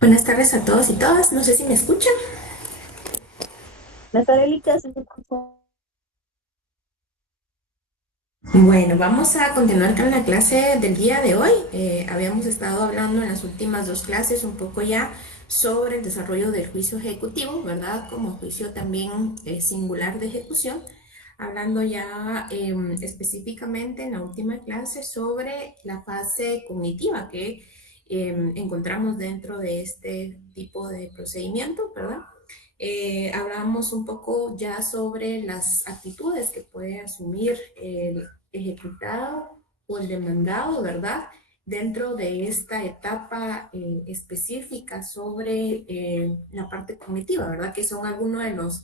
Buenas tardes a todos y todas. No sé si me escuchan. Las Angélicas, se escucha. Bueno, vamos a continuar con la clase del día de hoy. Habíamos estado hablando en las últimas dos clases un poco ya sobre el desarrollo del juicio ejecutivo, ¿verdad? Como juicio también singular de ejecución. Hablando ya específicamente en la última clase sobre la fase cognitiva que encontramos dentro de este tipo de procedimiento, ¿verdad? Hablamos un poco ya sobre las actitudes que puede asumir el ejecutado o el demandado, ¿verdad? Dentro de esta etapa específica sobre la parte cognitiva, ¿verdad? Que son algunos de los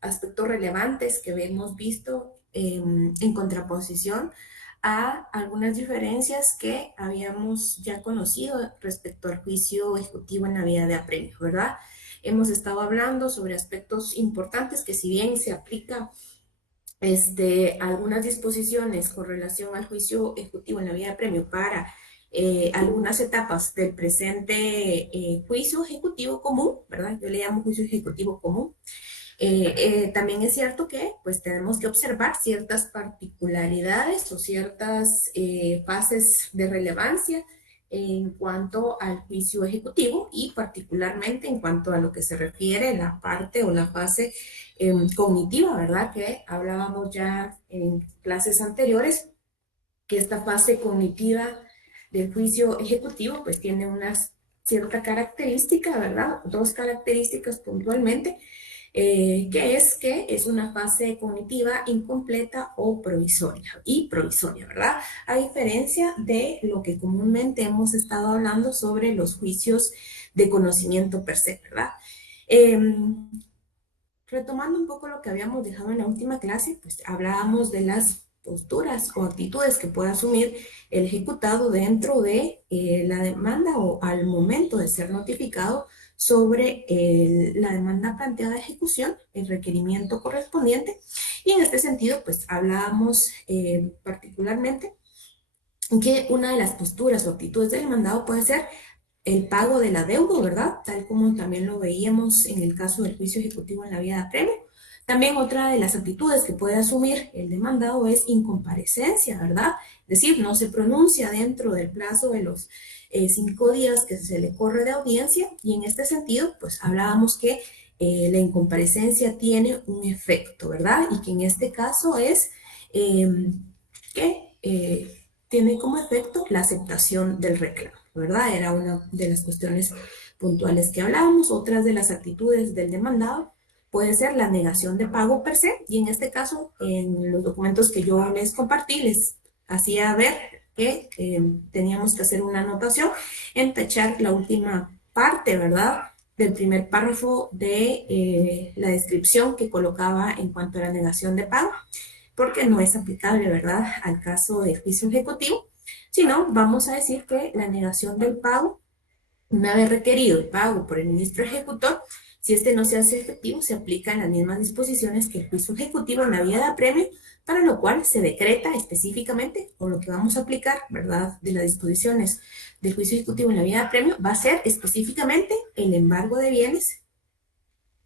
aspectos relevantes que hemos visto en contraposición a algunas diferencias que habíamos ya conocido respecto al juicio ejecutivo en la vía de apremio, ¿verdad? Hemos estado hablando sobre aspectos importantes que si bien se aplica algunas disposiciones con relación al juicio ejecutivo en la vía de apremio para algunas etapas del presente juicio ejecutivo común, ¿verdad? Yo le llamo juicio ejecutivo común. También es cierto que pues tenemos que observar ciertas particularidades o ciertas fases de relevancia en cuanto al juicio ejecutivo y particularmente en cuanto a lo que se refiere a la parte o la fase cognitiva, ¿verdad? Que hablábamos ya en clases anteriores, que esta fase cognitiva del juicio ejecutivo pues tiene una cierta característica, ¿verdad? Dos características puntualmente, que es una fase cognitiva incompleta o provisoria, ¿verdad? A diferencia de lo que comúnmente hemos estado hablando sobre los juicios de conocimiento per se, ¿verdad? Eh, Retomando un poco lo que habíamos dejado en la última clase, pues hablábamos de las posturas o actitudes que puede asumir el ejecutado dentro de la demanda o al momento de ser notificado sobre la demanda planteada de ejecución, el requerimiento correspondiente. Y en este sentido, pues hablábamos particularmente que una de las posturas o actitudes del demandado puede ser el pago del adeudo, ¿verdad? Tal como también lo veíamos en el caso del juicio ejecutivo en la vía de apremio. También otra de las actitudes que puede asumir el demandado es incomparecencia, ¿verdad? Es decir, no se pronuncia dentro del plazo de los 5 días que se le corre de audiencia y en este sentido, pues hablábamos que la incomparecencia tiene un efecto, ¿verdad? Y que en este caso es eh, que tiene como efecto la aceptación del reclamo, ¿verdad? Era una de las cuestiones puntuales que hablábamos. Otras de las actitudes del demandado puede ser la negación de pago per se, y en este caso, en los documentos que yo les compartí, les hacía ver que teníamos que hacer una anotación en tachar la última parte, ¿verdad? Del primer párrafo de la descripción que colocaba en cuanto a la negación de pago, porque no es aplicable, ¿verdad?, al caso del juicio ejecutivo, sino vamos a decir que la negación del pago, una vez requerido el pago por el ministro ejecutor, si este no se hace efectivo, se aplican las mismas disposiciones que el juicio ejecutivo en la vía de apremio, para lo cual se decreta específicamente, o lo que vamos a aplicar, ¿verdad?, de las disposiciones del juicio ejecutivo en la vía de apremio, va a ser específicamente el embargo de bienes.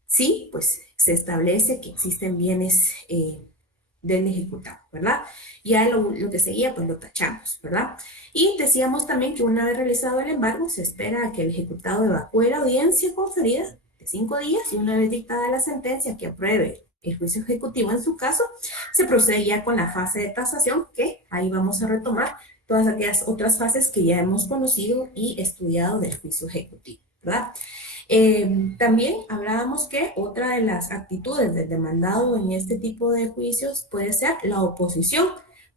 Sí, pues se establece que existen bienes del ejecutado, ¿verdad? Ya lo que seguía, pues lo tachamos, ¿verdad? Y decíamos también que una vez realizado el embargo, se espera a que el ejecutado evacúe la audiencia conferida de 5 días y una vez dictada la sentencia que apruebe el juicio ejecutivo en su caso, se procede ya con la fase de tasación, que ahí vamos a retomar todas aquellas otras fases que ya hemos conocido y estudiado del juicio ejecutivo, ¿verdad? También hablábamos que otra de las actitudes del demandado en este tipo de juicios puede ser la oposición,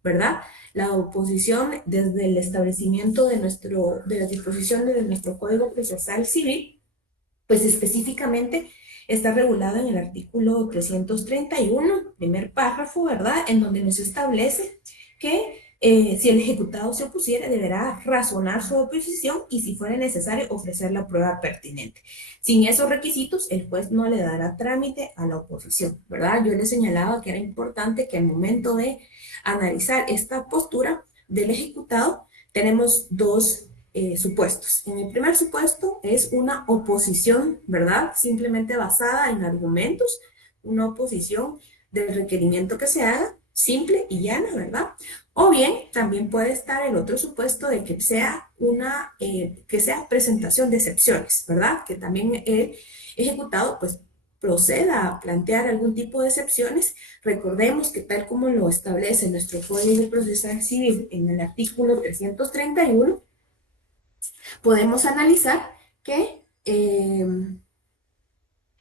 ¿verdad? La oposición desde el establecimiento de las disposiciones de nuestro Código Procesal Civil, pues específicamente está regulado en el artículo 331, primer párrafo, ¿verdad? En donde nos establece que si el ejecutado se opusiera, deberá razonar su oposición y, si fuera necesario, ofrecer la prueba pertinente. Sin esos requisitos, el juez no le dará trámite a la oposición, ¿verdad? Yo le señalaba que era importante que al momento de analizar esta postura del ejecutado, tenemos dos supuestos. En el primer supuesto es una oposición, ¿verdad? Simplemente basada en argumentos, una oposición del requerimiento que se haga, simple y llana, ¿verdad? O bien también puede estar el otro supuesto de que sea presentación de excepciones, ¿verdad? Que también el ejecutado pues proceda a plantear algún tipo de excepciones. Recordemos que tal como lo establece nuestro Código Procesal Civil en el artículo 331, podemos analizar que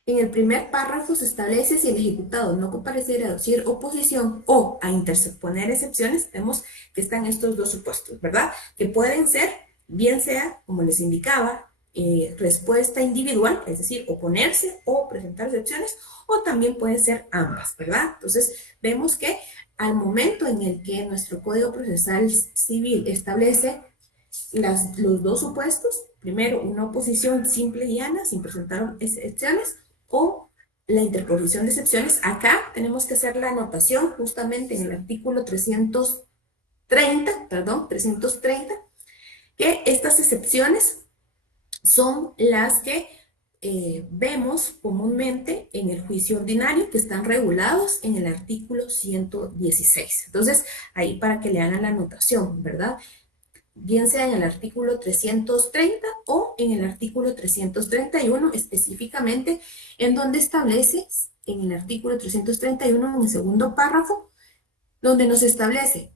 en el primer párrafo se establece si el ejecutado no compareciera a decir oposición o a interponer excepciones. Vemos que están estos dos supuestos, ¿verdad? Que pueden ser, bien sea, como les indicaba, respuesta individual, es decir, oponerse o presentar excepciones, o también puede ser ambas, ¿verdad? Entonces, vemos que al momento en el que nuestro Código Procesal Civil establece los dos supuestos, primero una oposición simple y llana, sin presentar excepciones, o la interposición de excepciones. Acá tenemos que hacer la anotación justamente en el artículo 330, que estas excepciones son las que vemos comúnmente en el juicio ordinario, que están regulados en el artículo 116. Entonces, ahí para que le hagan la anotación, ¿verdad? Bien sea en el artículo 330 o en el artículo 331 específicamente, en donde establece, en el artículo 331, en el segundo párrafo, donde nos establece,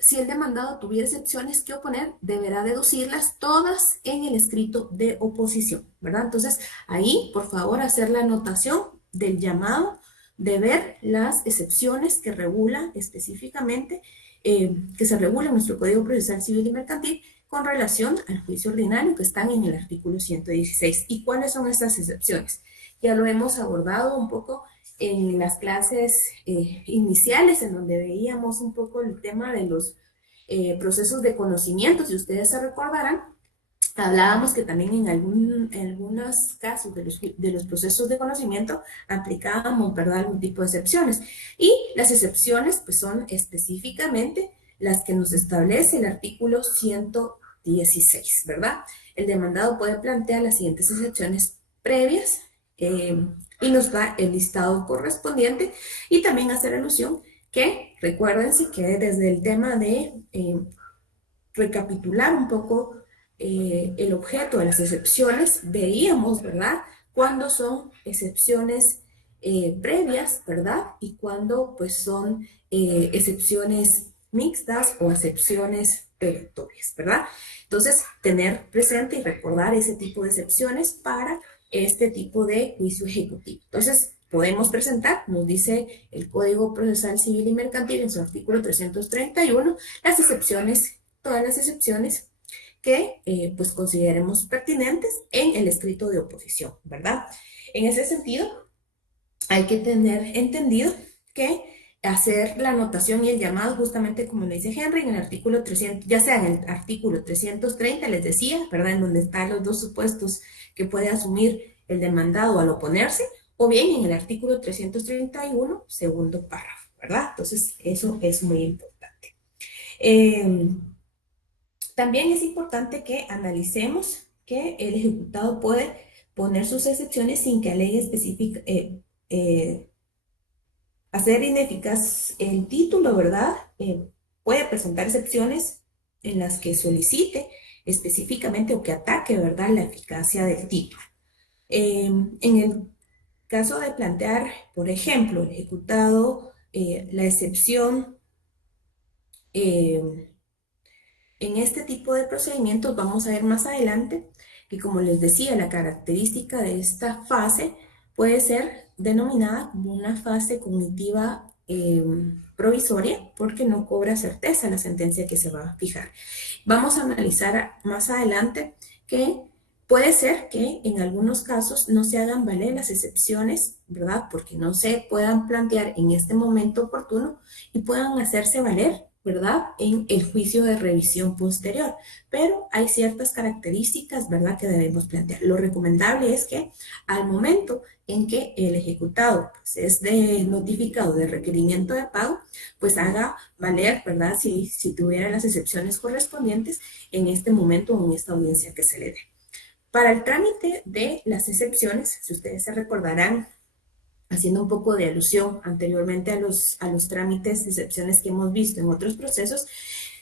si el demandado tuviera excepciones que oponer, deberá deducirlas todas en el escrito de oposición, ¿verdad? Entonces, ahí, por favor, hacer la anotación del llamado de ver las excepciones que regula específicamente, que se regula en nuestro Código Procesal Civil y Mercantil con relación al juicio ordinario que están en el artículo 116. ¿Y cuáles son estas excepciones? Ya lo hemos abordado un poco en las clases iniciales, en donde veíamos un poco el tema de los procesos de conocimiento. Si ustedes se recordarán, hablábamos que también en algunos casos de los procesos de conocimiento aplicábamos, ¿verdad?, algún tipo de excepciones. Y las excepciones pues son específicamente las que nos establece el artículo 116, ¿verdad? El demandado puede plantear las siguientes excepciones previas y nos da el listado correspondiente, y también hacer alusión que recuérdense que desde el tema de recapitular un poco el objeto de las excepciones, veíamos, ¿verdad?, cuándo son excepciones previas, ¿verdad?, y cuándo pues son excepciones mixtas o excepciones perentorias, ¿verdad? Entonces, tener presente y recordar ese tipo de excepciones para este tipo de juicio ejecutivo. Entonces, podemos presentar, nos dice el Código Procesal Civil y Mercantil en su artículo 331, las excepciones, todas las excepciones que pues consideremos pertinentes en el escrito de oposición, ¿verdad? En ese sentido, hay que tener entendido que hacer la anotación y el llamado, justamente como le dice Henry, en el artículo 300, ya sea en el artículo 330, les decía, ¿verdad?, en donde están los dos supuestos que puede asumir el demandado al oponerse, o bien en el artículo 331, segundo párrafo, ¿verdad? Entonces, eso es muy importante. También es importante que analicemos que el ejecutado puede poner sus excepciones sin que alegue específica, hacer ineficaz el título, ¿verdad? Puede presentar excepciones en las que solicite específicamente o que ataque, ¿verdad?, la eficacia del título. En el caso de plantear, por ejemplo, el ejecutado, la excepción, en este tipo de procedimientos vamos a ver más adelante que, como les decía, la característica de esta fase puede ser denominada como una fase cognitiva provisoria, porque no cobra certeza la sentencia que se va a fijar. Vamos a analizar más adelante que puede ser que en algunos casos no se hagan valer las excepciones, ¿verdad?, porque no se puedan plantear en este momento oportuno, y puedan hacerse valer ¿verdad? En el juicio de revisión posterior, pero hay ciertas características, ¿verdad?, que debemos plantear. Lo recomendable es que al momento en que el ejecutado pues, es notificado de requerimiento de pago, pues haga valer, ¿verdad?, si tuviera las excepciones correspondientes en este momento o en esta audiencia que se le dé. Para el trámite de las excepciones, si ustedes se recordarán, haciendo un poco de alusión anteriormente a los trámites de excepciones que hemos visto en otros procesos,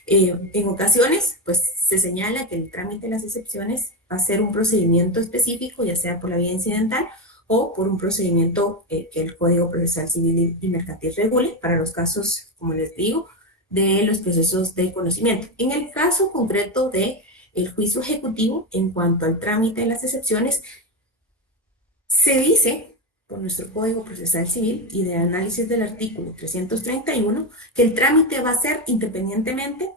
en ocasiones, pues se señala que el trámite de las excepciones va a ser un procedimiento específico, ya sea por la vía incidental o por un procedimiento que el Código Procesal Civil y Mercantil regule para los casos, como les digo, de los procesos de conocimiento. En el caso concreto de el juicio ejecutivo, en cuanto al trámite de las excepciones, se dice por nuestro Código Procesal Civil y de análisis del artículo 331 que el trámite va a ser independientemente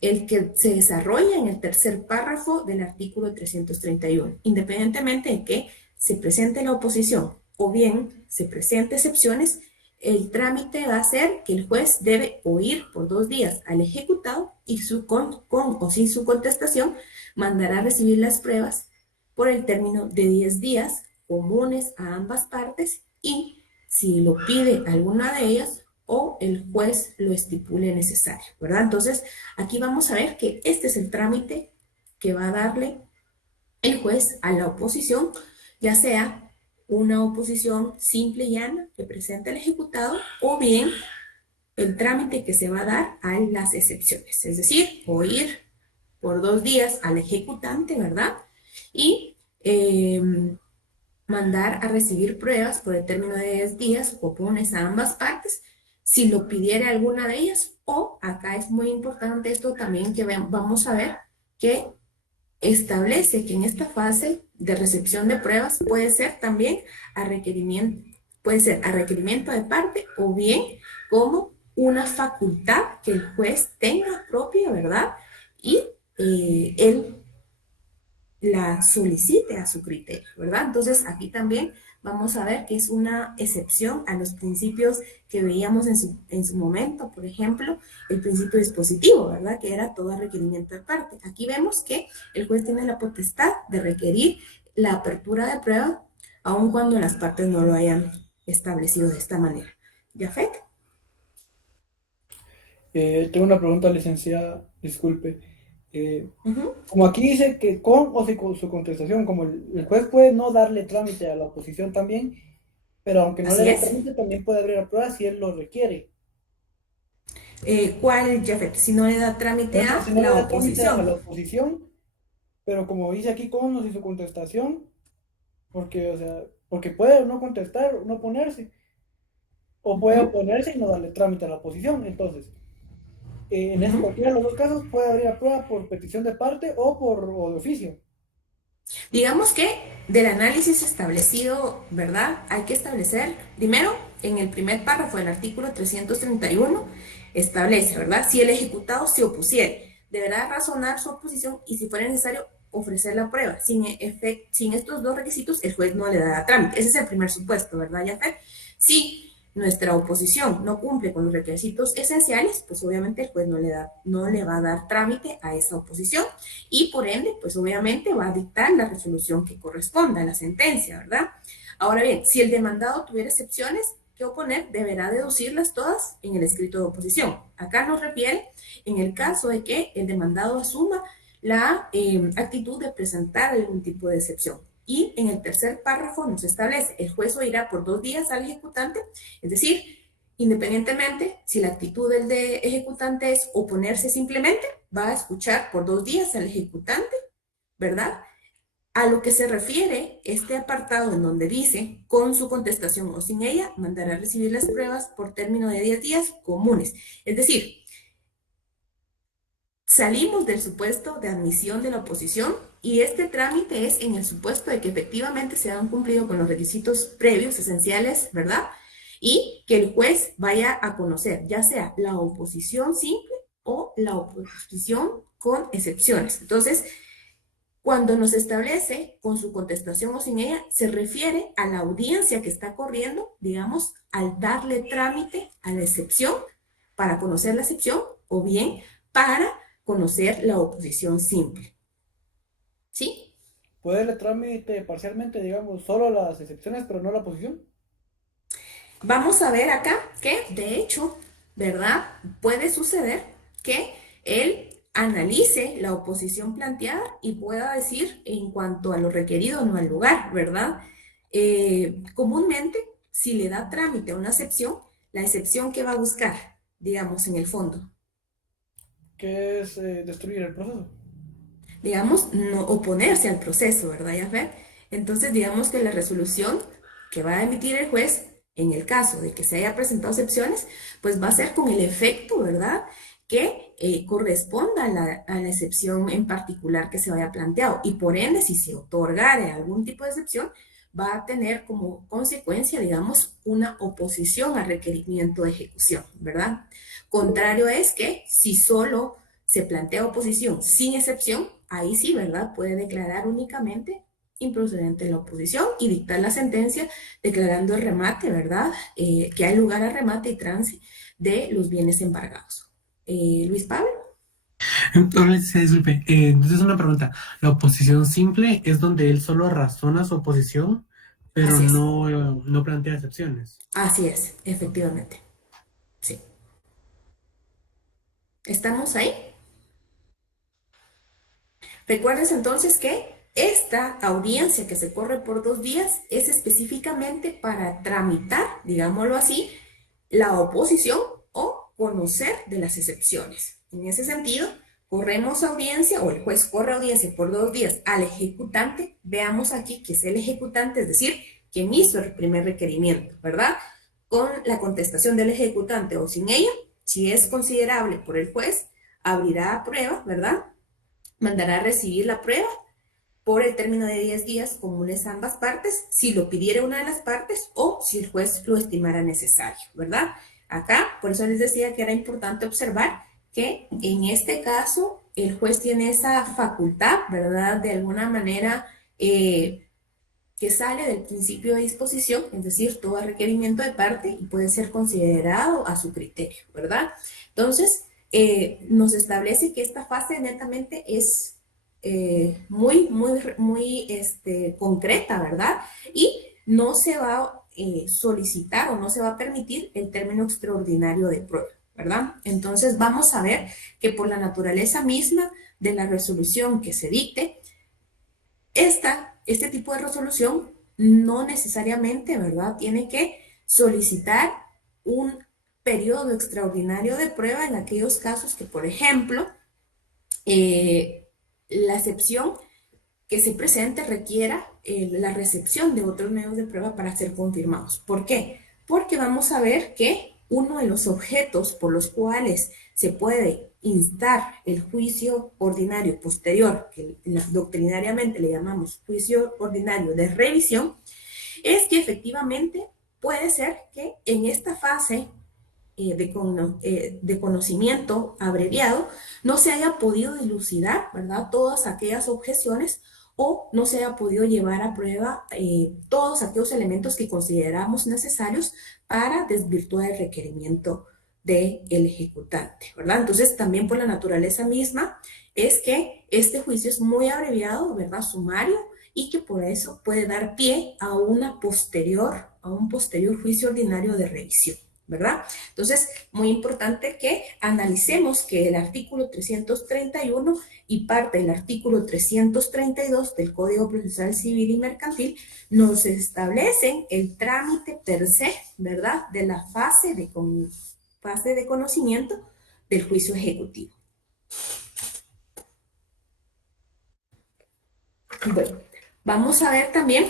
el que se desarrolla en el tercer párrafo del artículo 331, independientemente de que se presente la oposición o bien se presente excepciones, el trámite va a ser que el juez debe oír por 2 días al ejecutado y con o sin su contestación mandará a recibir las pruebas por el término de 10 días comunes a ambas partes y si lo pide alguna de ellas o el juez lo estipule necesario, ¿verdad? Entonces, aquí vamos a ver que este es el trámite que va a darle el juez a la oposición, ya sea una oposición simple y llana que presenta el ejecutado o bien el trámite que se va a dar a las excepciones, es decir, oír por 2 días al ejecutante, ¿verdad? Y mandar a recibir pruebas por el término de 10 días comunes a ambas partes, si lo pidiera alguna de ellas, o acá es muy importante esto también que vamos a ver, que establece que en esta fase de recepción de pruebas puede ser también a requerimiento, puede ser a requerimiento de parte o bien como una facultad que el juez tenga propia, ¿verdad? Y él la solicite a su criterio, ¿verdad? Entonces, aquí también vamos a ver que es una excepción a los principios que veíamos en su momento, por ejemplo, el principio dispositivo, ¿verdad? Que era todo requerimiento de parte. Aquí vemos que el juez tiene la potestad de requerir la apertura de prueba, aun cuando las partes no lo hayan establecido de esta manera. ¿Jafet? Tengo una pregunta, licenciada, disculpe. Ujú. Como aquí dice que con o sin su contestación, como el juez puede no darle trámite a la oposición también, pero aunque no le Así dé es. trámite, también puede abrir la prueba si él lo requiere. ¿Cuál, Jafet? Si no le da Por trámite ejemplo, a si no le la da trámite a oposición. la oposición, pero como dice aquí con o sin su contestación, porque, o sea, porque puede no contestar, no ponerse, o puede Ujú, oponerse y no darle trámite a la oposición. Entonces, en ese ujú. cualquiera de los dos casos puede abrir la prueba por petición de parte o de oficio. Digamos que del análisis establecido, ¿verdad? Hay que establecer, primero, en el primer párrafo del artículo 331, establece, ¿verdad? Si el ejecutado se opusiere, deberá razonar su oposición y si fuera necesario ofrecer la prueba. Sin estos dos requisitos, el juez no le dará trámite. Ese es el primer supuesto, ¿verdad, Jafet? Si nuestra oposición no cumple con los requisitos esenciales, pues obviamente el juez no le va a dar trámite a esa oposición y por ende, pues obviamente va a dictar la resolución que corresponda a la sentencia, ¿verdad? Ahora bien, si el demandado tuviera excepciones que oponer, deberá deducirlas todas en el escrito de oposición. Acá nos refiere en el caso de que el demandado asuma la actitud de presentar algún tipo de excepción. Y en el tercer párrafo nos establece, el juez oirá por 2 días al ejecutante, es decir, independientemente si la actitud del de ejecutante es oponerse simplemente, va a escuchar por 2 días al ejecutante, ¿verdad? A lo que se refiere este apartado en donde dice, con su contestación o sin ella, mandará a recibir las pruebas por término de 10 días comunes. Es decir, salimos del supuesto de admisión de la oposición y este trámite es en el supuesto de que efectivamente se han cumplido con los requisitos previos, esenciales, ¿verdad? Y que el juez vaya a conocer, ya sea la oposición simple o la oposición con excepciones. Entonces, cuando nos establece con su contestación o sin ella, se refiere a la audiencia que está corriendo, digamos, al darle trámite a la excepción para conocer la excepción o bien para conocer la oposición simple. ¿Sí? Puede el trámite parcialmente, digamos, solo las excepciones, pero no la posición. Vamos a ver acá que, de hecho, ¿verdad? Puede suceder que él analice la oposición planteada y pueda decir en cuanto a lo requerido, no al lugar, ¿verdad? Comúnmente, si le da trámite a una excepción, la excepción que va a buscar, digamos, en el fondo, Que es destruir el proceso. digamos, no oponerse al proceso, ¿verdad, Jafet? Entonces, digamos que la resolución que va a emitir el juez, en el caso de que se haya presentado excepciones, pues va a ser con el efecto, ¿verdad? Que corresponda a la excepción en particular que se haya planteado. Y por ende, si se otorgara algún tipo de excepción, va a tener como consecuencia, digamos, una oposición al requerimiento de ejecución, ¿verdad? Contrario es que si solo se plantea oposición sin excepción, ahí sí, ¿verdad? Puede declarar únicamente improcedente la oposición y dictar la sentencia declarando el remate, ¿verdad? Que hay lugar al remate y trance de los bienes embargados. Luis Pablo. Entonces, disculpe, entonces una pregunta. La oposición simple es donde él solo razona su oposición, pero Así es, no plantea excepciones. así es, efectivamente. Sí. ¿Estamos ahí? Recuerdes entonces que esta audiencia que se corre por 2 días es específicamente para tramitar, digámoslo así, la oposición o conocer de las excepciones. En ese sentido, corremos audiencia o el juez corre audiencia por 2 días al ejecutante. Veamos aquí que es el ejecutante, es decir, quien hizo el primer requerimiento, ¿verdad? Con la contestación del ejecutante o sin ella, si es considerable por el juez, abrirá prueba, ¿verdad? Mandará a recibir la prueba por el término de 10 días comunes a ambas partes, si lo pidiera una de las partes o si el juez lo estimara necesario, ¿verdad? Acá, por eso les decía que era importante observar que en este caso el juez tiene esa facultad, ¿verdad? De alguna manera que sale del principio de disposición, es decir, todo requerimiento de parte y puede ser considerado a su criterio, ¿verdad? Entonces, nos establece que esta fase netamente es muy concreta, ¿verdad? Y no se va a solicitar o no se va a permitir el término extraordinario de prueba, ¿verdad? Entonces vamos a ver que por la naturaleza misma de la resolución que se dicte, este tipo de resolución no necesariamente, ¿verdad? Tiene que solicitar un periodo extraordinario de prueba en aquellos casos que, por ejemplo, la excepción que se presente requiera la recepción de otros medios de prueba para ser confirmados. ¿Por qué? Porque vamos a ver que uno de los objetos por los cuales se puede instar el juicio ordinario posterior, que doctrinariamente le llamamos juicio ordinario de revisión, es que efectivamente puede ser que en esta fase de conocimiento abreviado no se haya podido dilucidar, ¿verdad? Todas aquellas objeciones o no se haya podido llevar a prueba todos aquellos elementos que consideramos necesarios para desvirtuar el requerimiento del ejecutante, ¿verdad? Entonces, también por la naturaleza misma es que este juicio es muy abreviado, ¿verdad? Sumario, y que por eso puede dar pie a a un posterior juicio ordinario de revisión, ¿verdad? Entonces, muy importante que analicemos que el artículo 331 y parte del artículo 332 del Código Procesal Civil y Mercantil nos establecen el trámite per se, ¿verdad?, de la fase de conocimiento del juicio ejecutivo. Bueno, vamos a ver también,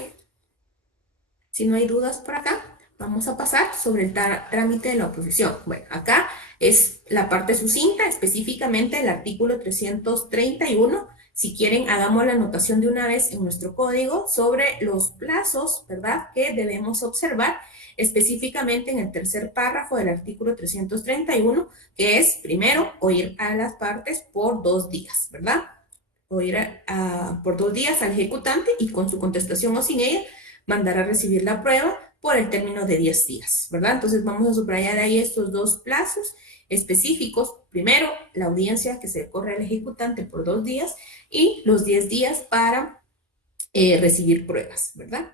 si no hay dudas por acá, vamos a pasar sobre el trámite de la oposición. Bueno, acá es la parte sucinta, específicamente el artículo 331. Si quieren, hagamos la anotación de una vez en nuestro código sobre los plazos, ¿verdad?, que debemos observar, específicamente en el tercer párrafo del artículo 331, que es, primero, oír a las partes por 2 días, ¿verdad? Oír por 2 días al ejecutante y con su contestación o sin ella, mandar a recibir la prueba por el término de 10 días, ¿verdad? Entonces vamos a subrayar ahí estos dos plazos específicos. Primero, la audiencia que se corre al ejecutante por 2 días y los 10 días para recibir pruebas, ¿verdad?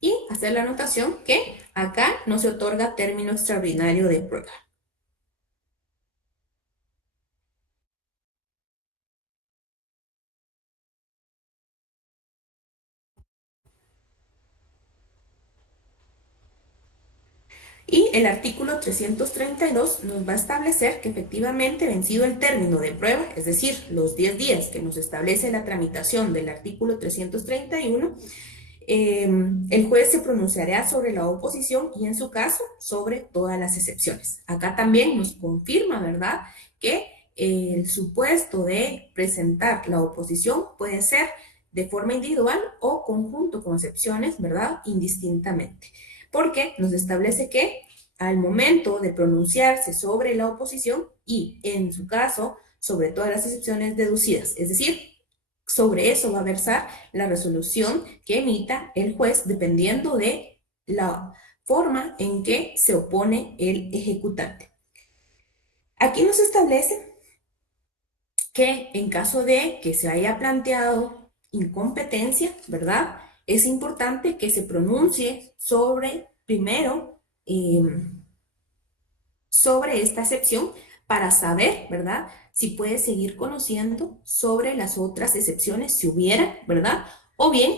Y hacer la anotación que acá no se otorga término extraordinario de prueba. Y el artículo 332 nos va a establecer que efectivamente vencido el término de prueba, es decir, los 10 días que nos establece la tramitación del artículo 331, el juez se pronunciará sobre la oposición y en su caso sobre todas las excepciones. Acá también nos confirma, ¿verdad?, que el supuesto de presentar la oposición puede ser de forma individual o conjunto con excepciones, ¿verdad?, indistintamente. Porque nos establece que al momento de pronunciarse sobre la oposición y en su caso sobre todas las excepciones deducidas, es decir, sobre eso va a versar la resolución que emita el juez dependiendo de la forma en que se opone el ejecutante. Aquí nos establece que en caso de que se haya planteado incompetencia, ¿verdad? Es importante que se pronuncie sobre, primero, sobre esta excepción para saber, ¿verdad?, si puede seguir conociendo sobre las otras excepciones, si hubiera, ¿verdad? O bien,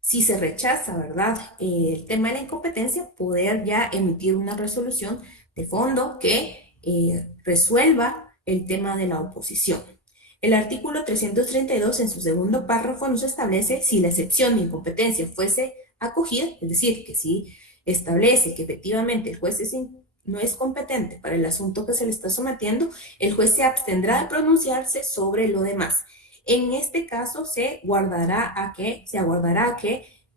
si se rechaza, ¿verdad?, el tema de la incompetencia, poder ya emitir una resolución de fondo que resuelva el tema de la oposición. El artículo 332 en su segundo párrafo nos establece si la excepción de incompetencia fuese acogida, es decir, que si establece que efectivamente el juez no es competente para el asunto que se le está sometiendo, el juez se abstendrá de pronunciarse sobre lo demás. En este caso se aguardará que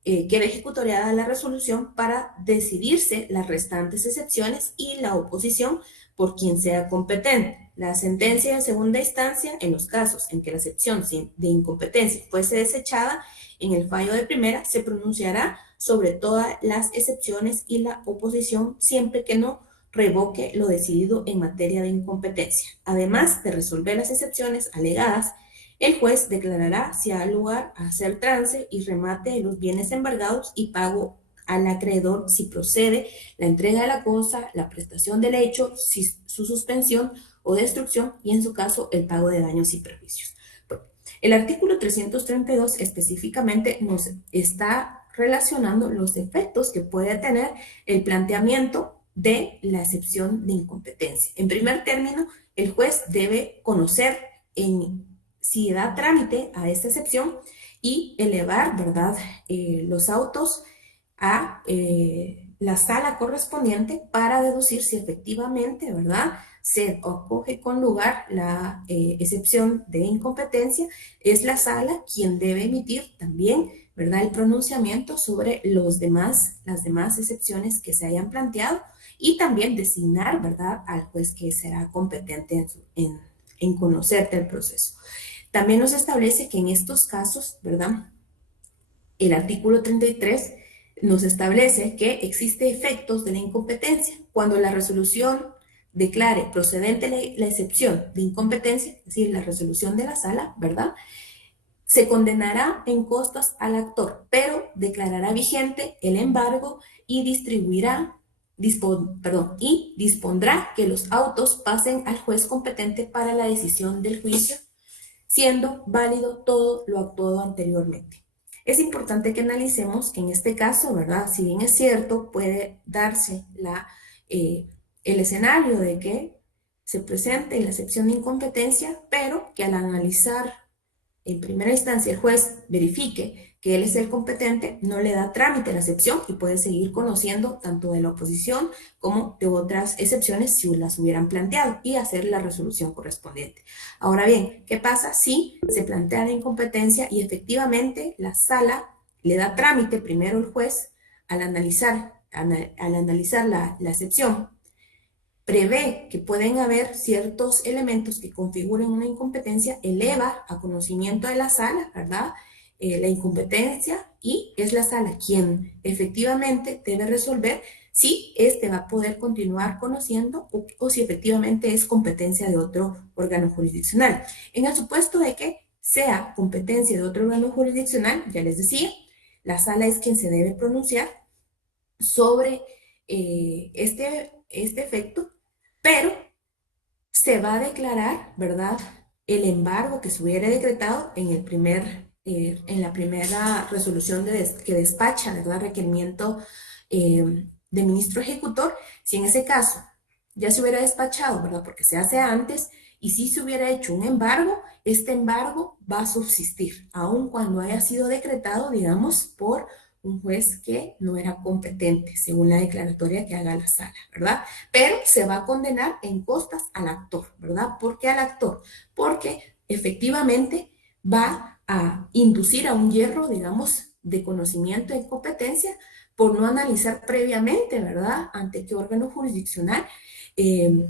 quede ejecutoriada la resolución para decidirse las restantes excepciones y la oposición por quien sea competente. La sentencia de segunda instancia, en los casos en que la excepción de incompetencia fuese desechada, en el fallo de primera se pronunciará sobre todas las excepciones y la oposición siempre que no revoque lo decidido en materia de incompetencia. Además de resolver las excepciones alegadas, el juez declarará si ha lugar a hacer trance y remate de los bienes embargados y pago al acreedor si procede la entrega de la cosa, la prestación del hecho, su suspensión o destrucción y en su caso el pago de daños y perjuicios. Bueno, el artículo 332 específicamente nos está relacionando los efectos que puede tener el planteamiento de la excepción de incompetencia. En primer término, el juez debe conocer si da trámite a esta excepción y elevar, ¿verdad?, los autos a la sala correspondiente para deducir si efectivamente, ¿verdad?, se acoge con lugar la excepción de incompetencia. Es la sala quien debe emitir también, ¿verdad?, el pronunciamiento sobre las demás excepciones que se hayan planteado y también designar, ¿verdad?, al juez que será competente en conocer el proceso. También nos establece que en estos casos, ¿verdad?, el artículo 33 nos establece que existe efectos de la incompetencia cuando la resolución declare procedente la excepción de incompetencia, es decir, la resolución de la sala, ¿verdad?, se condenará en costas al actor, pero declarará vigente el embargo y dispondrá que los autos pasen al juez competente para la decisión del juicio, siendo válido todo lo actuado anteriormente. Es importante que analicemos que en este caso, ¿verdad?, si bien es cierto, puede darse el escenario de que se presente la excepción de incompetencia, pero que al analizar en primera instancia el juez verifique que él es el competente, no le da trámite a la excepción y puede seguir conociendo tanto de la oposición como de otras excepciones si las hubieran planteado y hacer la resolución correspondiente. Ahora bien, ¿qué pasa si se plantea la incompetencia y efectivamente la sala le da trámite primero el juez al analizar la excepción? Prevé que pueden haber ciertos elementos que configuren una incompetencia, eleva a conocimiento de la sala, ¿verdad?, la incompetencia, y es la sala quien efectivamente debe resolver si éste va a poder continuar conociendo o si efectivamente es competencia de otro órgano jurisdiccional. En el supuesto de que sea competencia de otro órgano jurisdiccional, ya les decía, la sala es quien se debe pronunciar sobre este efecto, pero se va a declarar, ¿verdad? El embargo que se hubiera decretado en la primera resolución que despacha, ¿verdad? Requerimiento de ministro ejecutor, si en ese caso ya se hubiera despachado, ¿verdad? Porque se hace antes, y si se hubiera hecho un embargo, este embargo va a subsistir, aun cuando haya sido decretado, digamos, por un juez que no era competente, según la declaratoria que haga la sala, ¿verdad? Pero se va a condenar en costas al actor, ¿verdad? ¿Por qué al actor? Porque efectivamente va a inducir a un hierro, digamos, de conocimiento y competencia por no analizar previamente, ¿verdad?, ante qué órgano jurisdiccional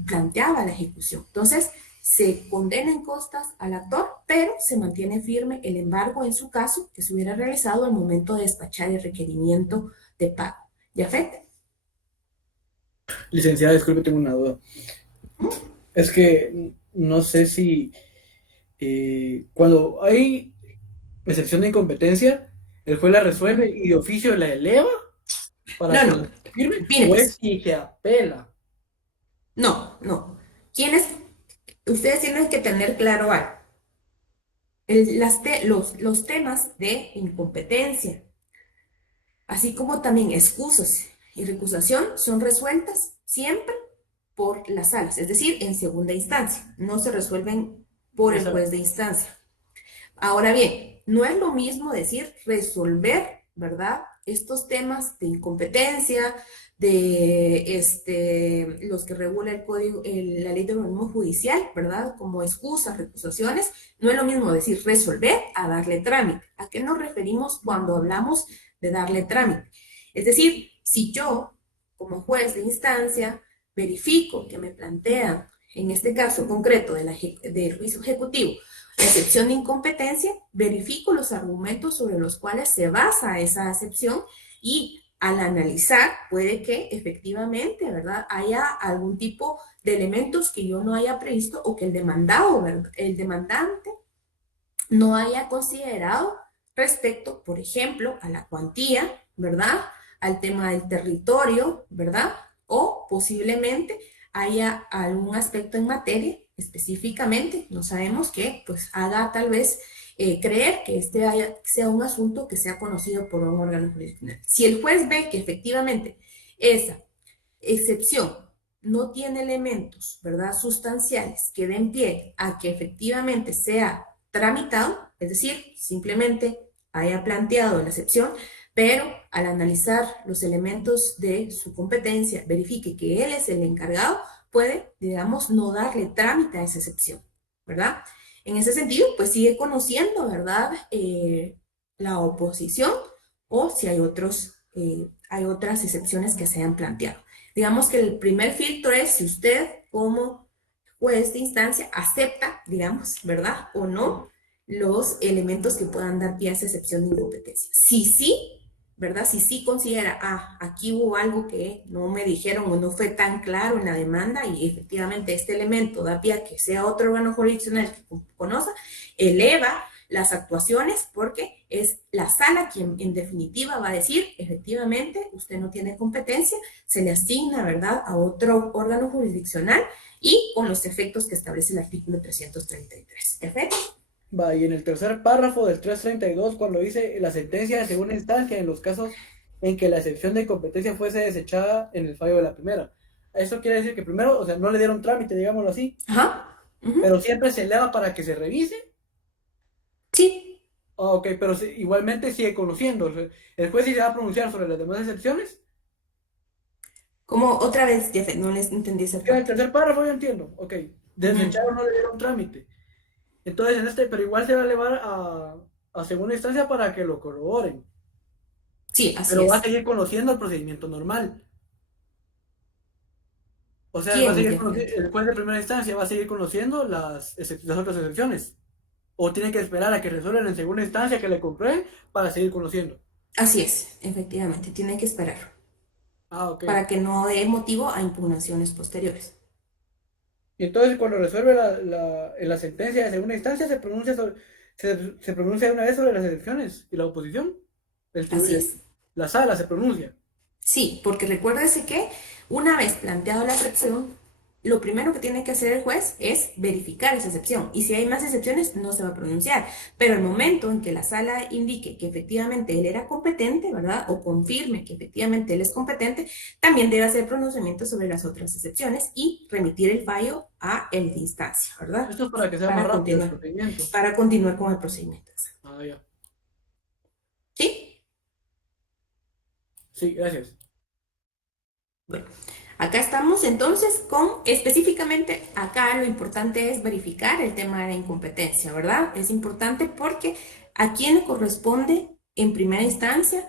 planteaba la ejecución. Entonces, se condena en costas al actor, pero se mantiene firme el embargo en su caso que se hubiera realizado al momento de despachar el requerimiento de pago. ¿Yafet? Licenciada, disculpe, tengo una duda. Es que no sé si cuando hay excepción de incompetencia, el juez la resuelve y de oficio la eleva para No, que no. la firme, Mire, o es pues, si se apela. no, no. ¿Quiénes? Ustedes tienen que tener claro algo. Los temas de incompetencia, así como también excusas y recusación, son resueltas siempre por las salas, es decir, en segunda instancia. No se resuelven por el Esa, juez de instancia. Ahora bien, no es lo mismo decir resolver, ¿verdad? Estos temas de incompetencia, de los que regula el código, la ley de organismo judicial, ¿verdad? Como excusas, recusaciones, no es lo mismo decir resolver a darle trámite. ¿A qué nos referimos cuando hablamos de darle trámite? Es decir, si yo, como juez de instancia, verifico que me plantean, en este caso concreto del juicio ejecutivo, la excepción de incompetencia, verifico los argumentos sobre los cuales se basa esa acepción y al analizar puede que efectivamente, ¿verdad?, haya algún tipo de elementos que yo no haya previsto o que el demandado, ¿verdad?, el demandante no haya considerado respecto, por ejemplo, a la cuantía, ¿verdad?, al tema del territorio, ¿verdad?, o posiblemente haya algún aspecto en materia específicamente, no sabemos qué, pues haga tal vez creer que sea un asunto que sea conocido por un órgano jurisdiccional. Si el juez ve que efectivamente esa excepción no tiene elementos, ¿verdad?, sustanciales que den pie a que efectivamente sea tramitado, es decir, simplemente haya planteado la excepción, pero al analizar los elementos de su competencia, verifique que él es el encargado, puede, digamos, no darle trámite a esa excepción, ¿verdad? En ese sentido, pues sigue conociendo, ¿verdad?, la oposición o si hay otras excepciones que se han planteado. Digamos que el primer filtro es si usted como juez de instancia acepta, digamos, ¿verdad?, o no los elementos que puedan dar pie a esa excepción de incompetencia. Si sí, ¿verdad? Si sí considera, aquí hubo algo que no me dijeron o no fue tan claro en la demanda y efectivamente este elemento da pie a que sea otro órgano jurisdiccional que conozca, eleva las actuaciones porque es la sala quien en definitiva va a decir, efectivamente, usted no tiene competencia, se le asigna, ¿verdad?, a otro órgano jurisdiccional y con los efectos que establece el artículo 333. ¿Perfecto? va, y en el tercer párrafo del 332 cuando dice la sentencia de segunda instancia en los casos en que la excepción de incompetencia fuese desechada en el fallo de la primera. Eso quiere decir que primero, o sea, no le dieron trámite, digámoslo así, Ajá. pero siempre se eleva para que se revise. Sí. Ok, pero igualmente sigue conociendo. O sea, el juez sí se va a pronunciar sobre las demás excepciones. Como otra vez, Jeff, no les entendí esa Es que en el parte. tercer párrafo yo entiendo. Ok, Ujú. desecharon, no le dieron trámite. Entonces, pero igual se va a elevar a segunda instancia para que lo corroboren. Sí, así Pero va a es. seguir conociendo el procedimiento normal. O sea, va a ¿Quién, seguir Jeff? el juez de primera instancia va a seguir conociendo las otras excepciones. O tiene que esperar a que resuelvan en segunda instancia que le comprueben para seguir conociendo. Así es, efectivamente, tiene que esperar. Ah, ok. para que no dé motivo a impugnaciones posteriores. Y entonces cuando resuelve en la sentencia de segunda instancia se pronuncia de una vez sobre las elecciones y la oposición. Así es. La sala se pronuncia. Sí, porque recuérdese que una vez planteado la excepción, lo primero que tiene que hacer el juez es verificar esa excepción. Y si hay más excepciones, no se va a pronunciar. Pero el momento en que la sala indique que efectivamente él era competente, ¿verdad? O confirme que efectivamente él es competente, también debe hacer pronunciamiento sobre las otras excepciones y remitir el fallo a el de instancia, ¿verdad? Esto es para que sea más Para rápido el continuar, procedimiento. para continuar con el procedimiento. Ah, ya. ¿Sí? Sí, gracias. Bueno, acá estamos entonces con, específicamente acá lo importante es verificar el tema de la incompetencia, ¿verdad? Es importante porque a quién le corresponde en primera instancia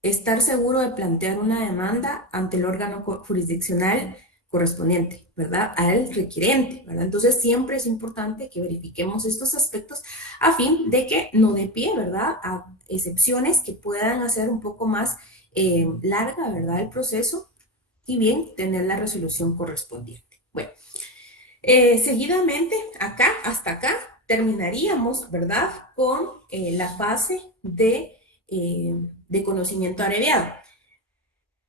estar seguro de plantear una demanda ante el órgano jurisdiccional correspondiente, ¿verdad? Al requirente, ¿verdad? Entonces siempre es importante que verifiquemos estos aspectos a fin de que no dé pie, ¿verdad? A excepciones que puedan hacer un poco más larga, ¿verdad? El proceso y bien tener la resolución correspondiente. Bueno, seguidamente, acá, hasta acá, terminaríamos, ¿verdad? Con la fase de conocimiento abreviado.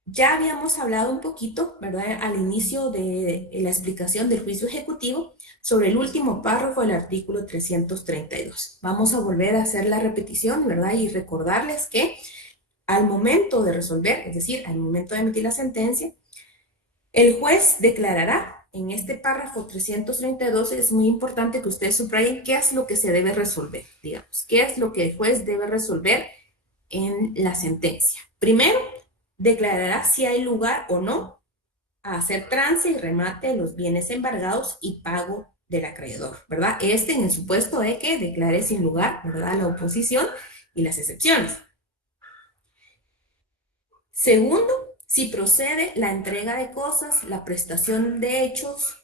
Ya habíamos hablado un poquito, ¿verdad? Al inicio de la explicación del juicio ejecutivo sobre el último párrafo del artículo 332. Vamos a volver a hacer la repetición, ¿verdad? Y recordarles que al momento de resolver, es decir, al momento de emitir la sentencia, el juez declarará en este párrafo 332, es muy importante que ustedes subrayen qué es lo que se debe resolver, digamos, qué es lo que el juez debe resolver en la sentencia. Primero, declarará si hay lugar o no a hacer trance y remate de los bienes embargados y pago del acreedor, ¿verdad? Este en el supuesto de que declare sin lugar, ¿verdad?, la oposición y las excepciones. Segundo, si procede la entrega de cosas, la prestación de hechos,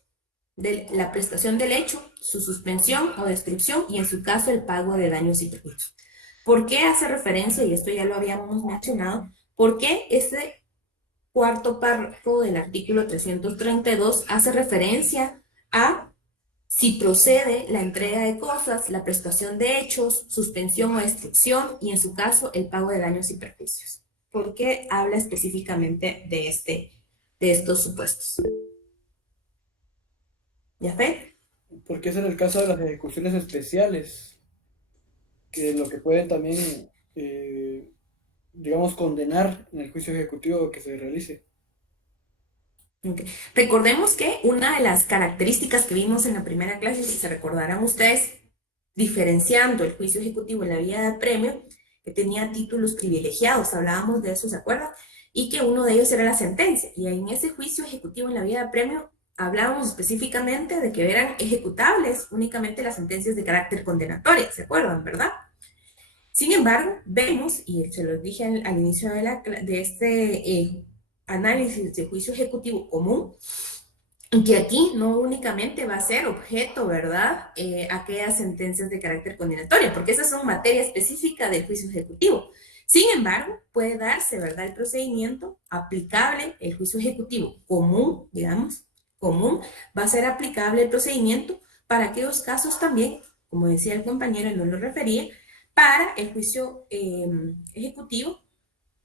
la prestación del hecho, su suspensión o destrucción y en su caso el pago de daños y perjuicios. ¿Por qué hace referencia, y esto ya lo habíamos mencionado, por qué este cuarto párrafo del artículo 332 hace referencia a si procede la entrega de cosas, la prestación de hechos, suspensión o destrucción y en su caso el pago de daños y perjuicios? ¿Por qué habla específicamente de estos supuestos? ¿Ya ve? Porque ese era el caso de las ejecuciones especiales, que lo que pueden también, digamos, condenar en el juicio ejecutivo que se realice. Okay. Recordemos que una de las características que vimos en la primera clase, si se recordarán ustedes, diferenciando el juicio ejecutivo en la vía de apremio, que tenía títulos privilegiados, hablábamos de eso, ¿se acuerdan? Y que uno de ellos era la sentencia. Y en ese juicio ejecutivo en la vía de apremio hablábamos específicamente de que eran ejecutables únicamente las sentencias de carácter condenatorio, ¿se acuerdan, verdad? Sin embargo, vemos, y se los dije al inicio de este análisis de juicio ejecutivo común, que aquí no únicamente va a ser objeto, ¿verdad?, aquellas sentencias de carácter condenatorio, porque esas son materia específica del juicio ejecutivo. Sin embargo, puede darse, ¿verdad?, el procedimiento aplicable, el juicio ejecutivo común, digamos, común, va a ser aplicable el procedimiento para aquellos casos también, como decía el compañero y no lo refería, para el juicio ejecutivo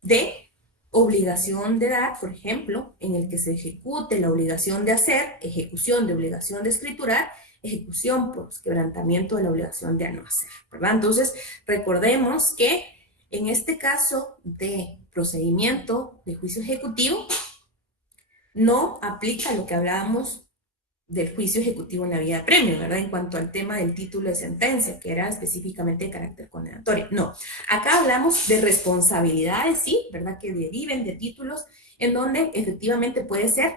de obligación de dar, por ejemplo, en el que se ejecute la obligación de hacer, ejecución de obligación de escriturar, ejecución por quebrantamiento de la obligación de no hacer, ¿verdad? Entonces, recordemos que en este caso de procedimiento de juicio ejecutivo, no aplica lo que hablábamos del juicio ejecutivo en la vía de apremio, ¿verdad? En cuanto al tema del título de sentencia, que era específicamente de carácter condenatorio. No, acá hablamos de responsabilidades, sí, ¿verdad? Que deriven de títulos en donde efectivamente puede ser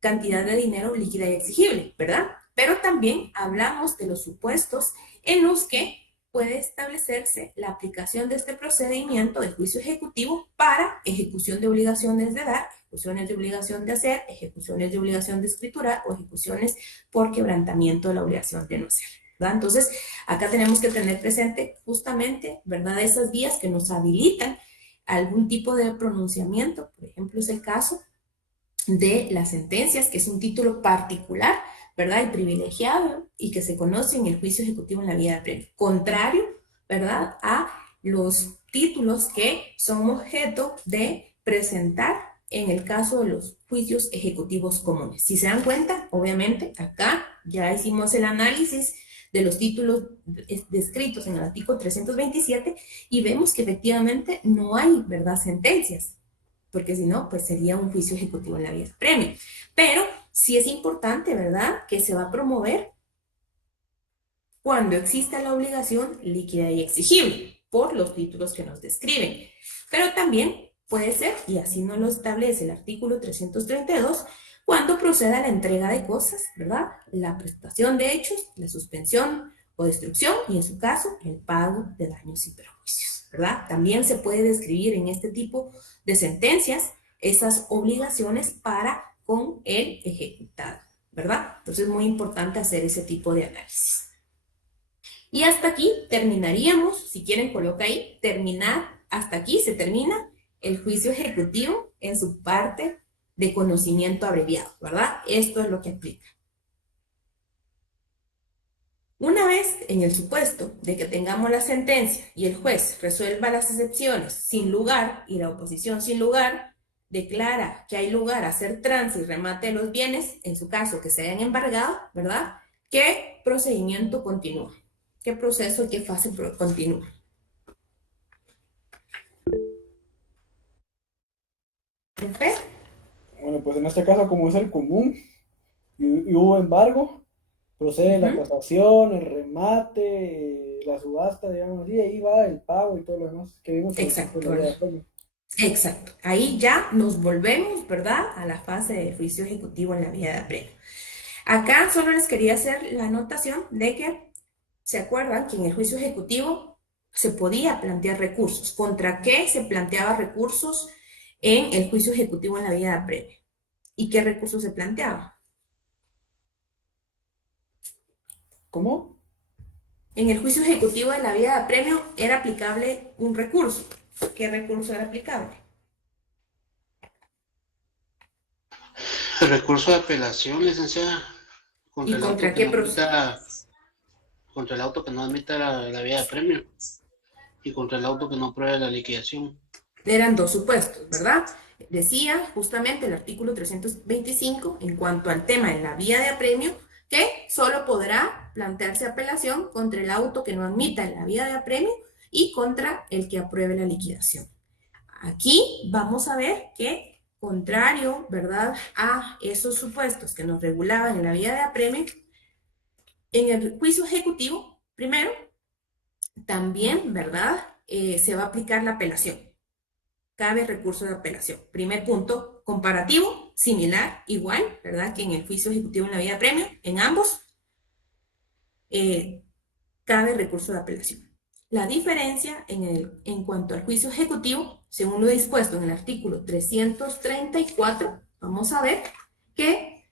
cantidad de dinero líquida y exigible, ¿verdad? Pero también hablamos de los supuestos en los que puede establecerse la aplicación de este procedimiento de juicio ejecutivo para ejecución de obligaciones de dar, ejecuciones de obligación de hacer, ejecuciones de obligación de escriturar o ejecuciones por quebrantamiento de la obligación de no hacer, ¿verdad? Entonces, acá tenemos que tener presente justamente, ¿verdad?, esas vías que nos habilitan algún tipo de pronunciamiento. Por ejemplo, es el caso de las sentencias, que es un título particular, ¿verdad? Y privilegiado, y que se conoce en el juicio ejecutivo en la vía de apremio. Contrario, ¿verdad? A los títulos que son objeto de presentar en el caso de los juicios ejecutivos comunes. Si se dan cuenta, obviamente, acá ya hicimos el análisis de los títulos descritos en el artículo 327 y vemos que efectivamente no hay, ¿verdad?, sentencias, porque si no, pues sería un juicio ejecutivo en la vía de apremio. Pero sí es importante, ¿verdad?, que se va a promover cuando exista la obligación líquida y exigible por los títulos que nos describen. Pero también puede ser, y así nos lo establece el artículo 332, cuando proceda la entrega de cosas, ¿verdad? La prestación de hechos, la suspensión o destrucción, y en su caso, el pago de daños y perjuicios, ¿verdad? También se puede describir en este tipo de sentencias esas obligaciones para con el ejecutado, ¿verdad? Entonces es muy importante hacer ese tipo de análisis. Y hasta aquí terminaríamos, si quieren coloca ahí, terminar, hasta aquí se termina el juicio ejecutivo en su parte de conocimiento abreviado, ¿verdad? Esto es lo que aplica. Una vez en el supuesto de que tengamos la sentencia y el juez resuelva las excepciones sin lugar y la oposición sin lugar, declara que hay lugar a hacer trance y remate de los bienes, en su caso que se hayan embargado, ¿verdad? ¿Qué procedimiento continúa? ¿Qué proceso y qué fase continúa? ¿Perfecto? Bueno, pues en este caso, como es el común y hubo embargo, procede la casación, el remate, la subasta, digamos, y ahí va el pago y todo lo demás que vimos en el caso de Exacto, la vía de ¿verdad? apremio. Exacto. Ahí ya nos volvemos, ¿verdad?, a la fase de juicio ejecutivo en la vía de apremio. Acá solo les quería hacer la anotación de que, ¿se acuerdan que en el juicio ejecutivo se podía plantear recursos? ¿Contra qué se planteaba recursos en el juicio ejecutivo en la vía de apremio? ¿Y qué recursos se planteaba? ¿Cómo? En el juicio ejecutivo de la vía de apremio era aplicable un recurso. ¿Qué recurso era aplicable? El recurso de apelación, licenciada, contra ¿Y el auto contra que qué no proceso? admita, contra el auto que no admita la vía de premio y contra el auto que no apruebe la liquidación. Eran dos supuestos, ¿verdad? Decía justamente el artículo 325 en cuanto al tema de la vía de apremio que solo podrá plantearse apelación contra el auto que no admita la vía de apremio y contra el que apruebe la liquidación. Aquí vamos a ver que, contrario, ¿verdad?, a esos supuestos que nos regulaban en la vía de apremio, en el juicio ejecutivo, primero, también, ¿verdad?, se va a aplicar la apelación. Cabe recurso de apelación. Primer punto, comparativo, similar, igual, ¿verdad?, que en el juicio ejecutivo en la vía de apremio, en ambos, cabe recurso de apelación. La diferencia en cuanto al juicio ejecutivo, según lo dispuesto en el artículo 334, vamos a ver que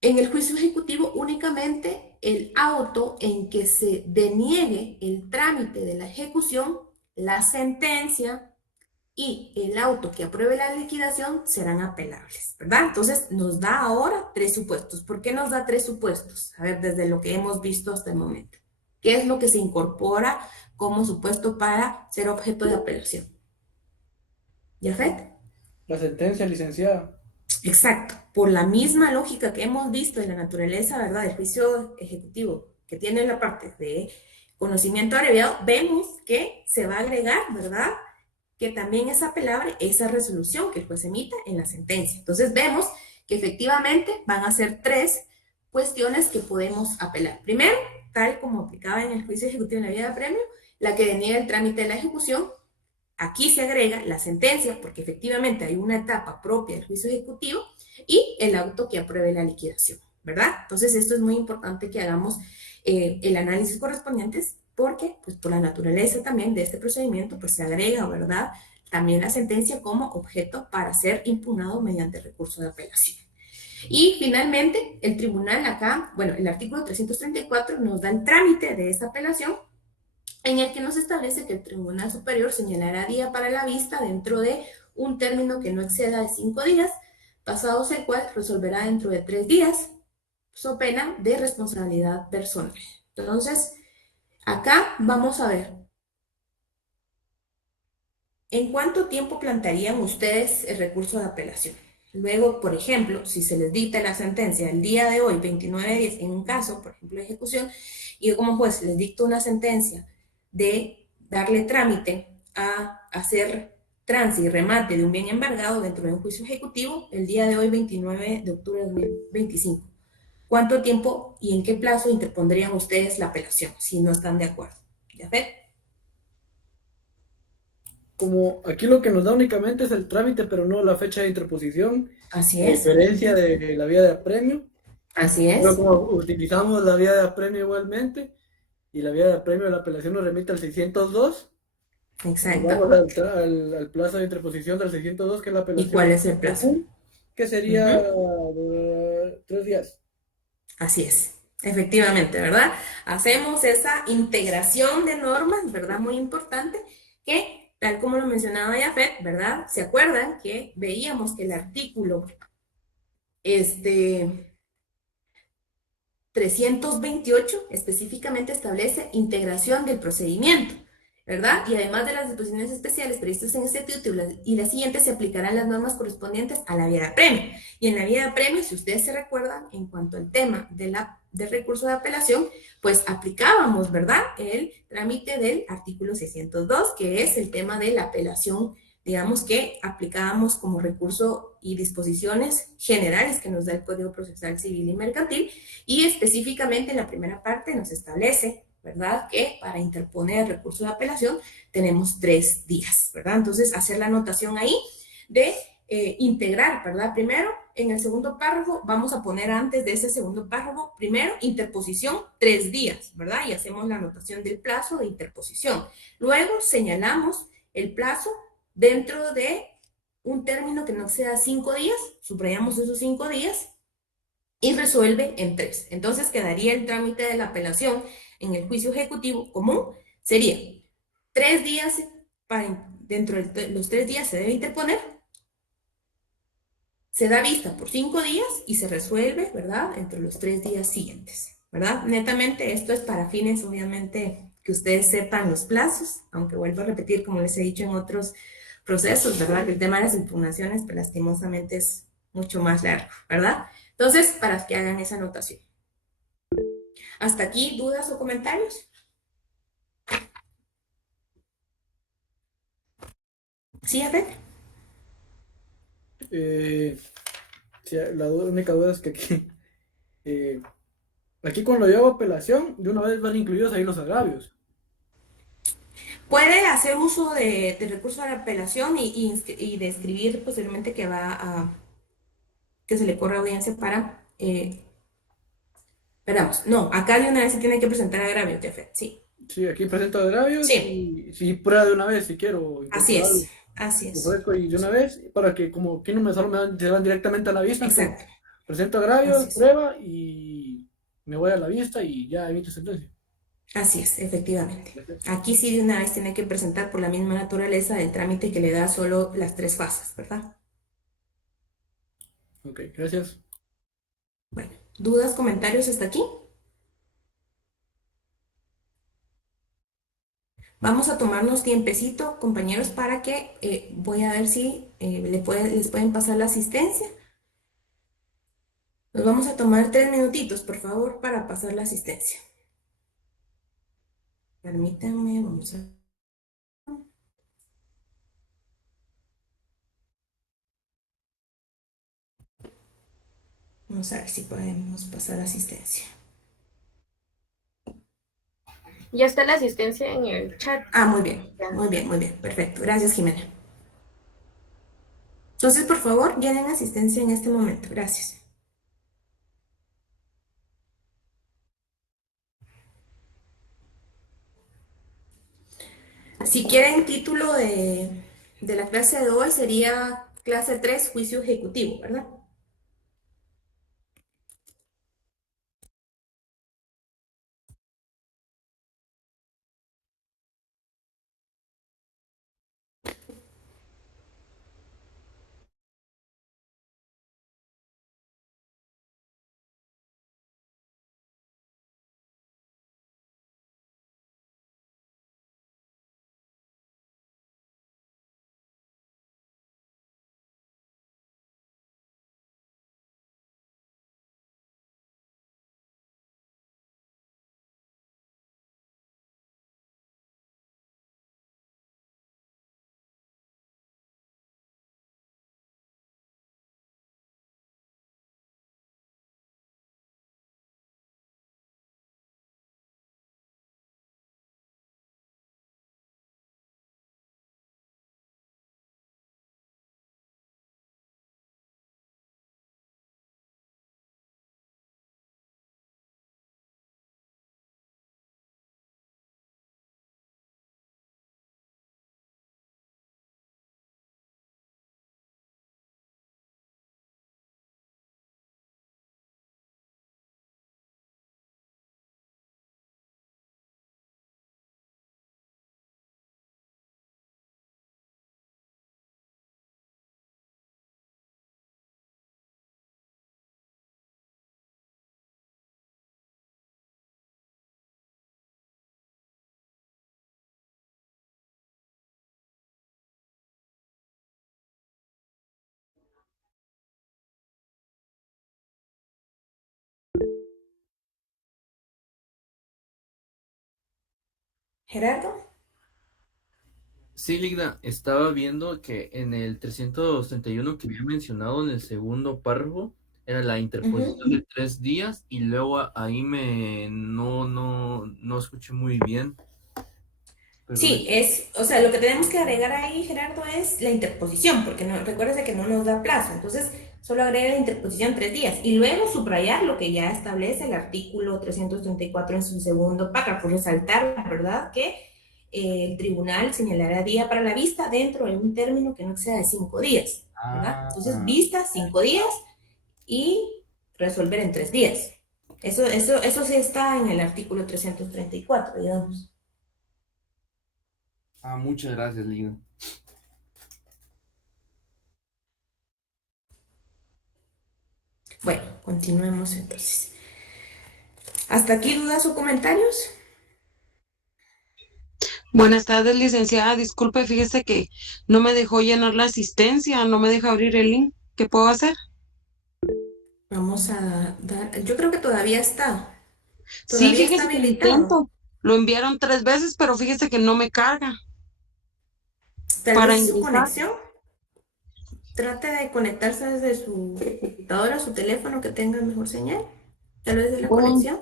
en el juicio ejecutivo únicamente el auto en que se deniegue el trámite de la ejecución, la sentencia y el auto que apruebe la liquidación serán apelables, ¿verdad? Entonces nos da ahora tres supuestos. ¿Por qué nos da tres supuestos? A ver, desde lo que hemos visto hasta el momento. ¿Qué es lo que se incorpora como supuesto para ser objeto de apelación? ¿Yafet? La sentencia, licenciada. Exacto. Por la misma lógica que hemos visto en la naturaleza, ¿verdad?, del juicio ejecutivo, que tiene la parte de conocimiento abreviado, vemos que se va a agregar, ¿verdad?, que también es apelable esa resolución que el juez emita en la sentencia. Entonces vemos que efectivamente van a ser tres cuestiones que podemos apelar. Primero, tal como aplicaba en el juicio ejecutivo en la vía de apremio, la que deniega el trámite de la ejecución. Aquí se agrega la sentencia, porque efectivamente hay una etapa propia del juicio ejecutivo, y el auto que apruebe la liquidación, ¿verdad? Entonces esto es muy importante que hagamos el análisis correspondientes, porque pues por la naturaleza también de este procedimiento pues se agrega, ¿verdad?, también la sentencia como objeto para ser impugnado mediante recurso de apelación. Y finalmente el tribunal acá, bueno, el artículo 334 nos da el trámite de esa apelación en el que nos establece que el Tribunal Superior señalará día para la vista dentro de un término que no exceda de 5 días, pasados el cual resolverá dentro de 3 días, so pena de responsabilidad personal. Entonces, acá vamos a ver, ¿en cuánto tiempo plantearían ustedes el recurso de apelación? Luego, por ejemplo, si se les dicta la sentencia el día de hoy, 29/10, en un caso, por ejemplo, de ejecución, y yo como juez les dicto una sentencia de darle trámite a hacer trance y remate de un bien embargado dentro de un juicio ejecutivo el día de hoy, 29 de octubre de 2025. ¿Cuánto tiempo y en qué plazo interpondrían ustedes la apelación si no están de acuerdo? ¿Ya ven? Como aquí lo que nos da únicamente es el trámite, pero no la fecha de interposición, Así a es, diferencia de la vía de apremio. así Pero es, como utilizamos la vía de apremio igualmente, y la vía de apremio de la apelación nos remite al 602, nos exacto. vamos al plazo de interposición del 602, que es la ¿Y apelación cuál es el plazo? común, que sería Ujú. 3 días. Así es, efectivamente, ¿verdad? Hacemos esa integración de normas, ¿verdad? Muy importante, que tal como lo mencionaba Jafet, ¿verdad? ¿Se acuerdan que veíamos que el artículo este, 328 específicamente establece integración del procedimiento, ¿verdad? Y además de las disposiciones especiales previstas en este título y las siguientes se aplicarán las normas correspondientes a la vía de apremio. Y en la vía de apremio, si ustedes se recuerdan, en cuanto al tema del recurso de apelación, pues aplicábamos, ¿verdad? El trámite del artículo 602, que es el tema de la apelación, digamos que aplicábamos como recurso y disposiciones generales que nos da el Código Procesal Civil y Mercantil, y específicamente en la primera parte nos establece, ¿verdad?, que para interponer el recurso de apelación tenemos 3 días, ¿verdad? Entonces, hacer la anotación ahí de integrar, ¿verdad? Primero, en el segundo párrafo, vamos a poner antes de ese segundo párrafo, primero, interposición, 3 días, ¿verdad? Y hacemos la anotación del plazo de interposición. Luego, señalamos el plazo dentro de un término que no sea 5 días, subrayamos esos 5 días, y resuelve en 3. Entonces quedaría el trámite de la apelación en el juicio ejecutivo común, sería 3 días, dentro de los 3 días se debe interponer, se da vista por 5 días y se resuelve, ¿verdad?, entre los 3 días siguientes, ¿verdad? Netamente esto es para fines, obviamente, que ustedes sepan los plazos, aunque vuelvo a repetir, como les he dicho en otros procesos, ¿verdad?, que el tema de las impugnaciones, pues, lastimosamente es mucho más largo, ¿verdad? Entonces, para que hagan esa anotación. ¿Hasta aquí dudas o comentarios? ¿Sí, a ver? Eh, sí, única duda es que aquí cuando yo hago apelación, de una vez van incluidos ahí los agravios. Puede hacer uso de recurso de apelación y de escribir posteriormente que va a, que se le corre audiencia para, esperamos, no, acá de una vez se tiene que presentar agravio, Jafet, sí, Sí, aquí presento agravios sí, y si prueba de una vez, si quiero así incorporarlo, es, así es, ofrezco y de una vez, para que como aquí no me solo se van directamente a la vista, entonces exacto, presento así agravios, es, prueba y me voy a la vista y ya emito sentencia. así es, efectivamente. Aquí sí de una vez tiene que presentar por la misma naturaleza del trámite que le da solo las 3 fases, ¿verdad? Ok, gracias. Bueno, ¿dudas, comentarios hasta aquí? Vamos a tomarnos tiempecito, compañeros, para que voy a ver si les pueden pasar la asistencia. Nos vamos a tomar 3 minutitos, por favor, para pasar la asistencia. Permítanme, vamos a ver si podemos pasar la asistencia. Ya está la asistencia en el chat. Ah, muy bien, Ya. muy bien, muy bien, perfecto. Gracias, Jimena. Entonces, por favor, llenen asistencia en este momento. Gracias. Si quieren título de la clase de hoy, sería clase 3, juicio ejecutivo, ¿verdad? Gerardo. Sí, Ligda, estaba viendo que en el 331 que había mencionado en el segundo párrafo era la interposición Ujú. de 3 días y luego ahí no escuché muy bien, perdón. Sí, o sea, lo que tenemos que agregar ahí, Gerardo, es la interposición, porque no, recuérdese que no nos da plazo, entonces solo agrega la interposición 3 días y luego subrayar lo que ya establece el artículo 334 en su segundo párrafo, resaltar, ¿verdad?, que el tribunal señalará día para la vista dentro de un término que no exceda de 5 días, ¿verdad? Entonces, Ah, vista 5 días y resolver en 3 días. Eso sí está en el artículo 334, digamos. muchas gracias, Ligda. Bueno, continuemos entonces. ¿Hasta aquí dudas o comentarios? Buenas tardes, licenciada. Disculpe, fíjese que no me dejó llenar la asistencia, no me deja abrir el link. ¿Qué puedo hacer? Vamos a dar, yo creo que Sí, todavía está fíjese que lo habilitado. intento. Lo enviaron 3 veces, pero fíjese que no me carga Tal para vez su ingresar. conexión, trate de conectarse desde su computadora, su teléfono que tenga mejor señal. Tal vez de la Voy, conexión.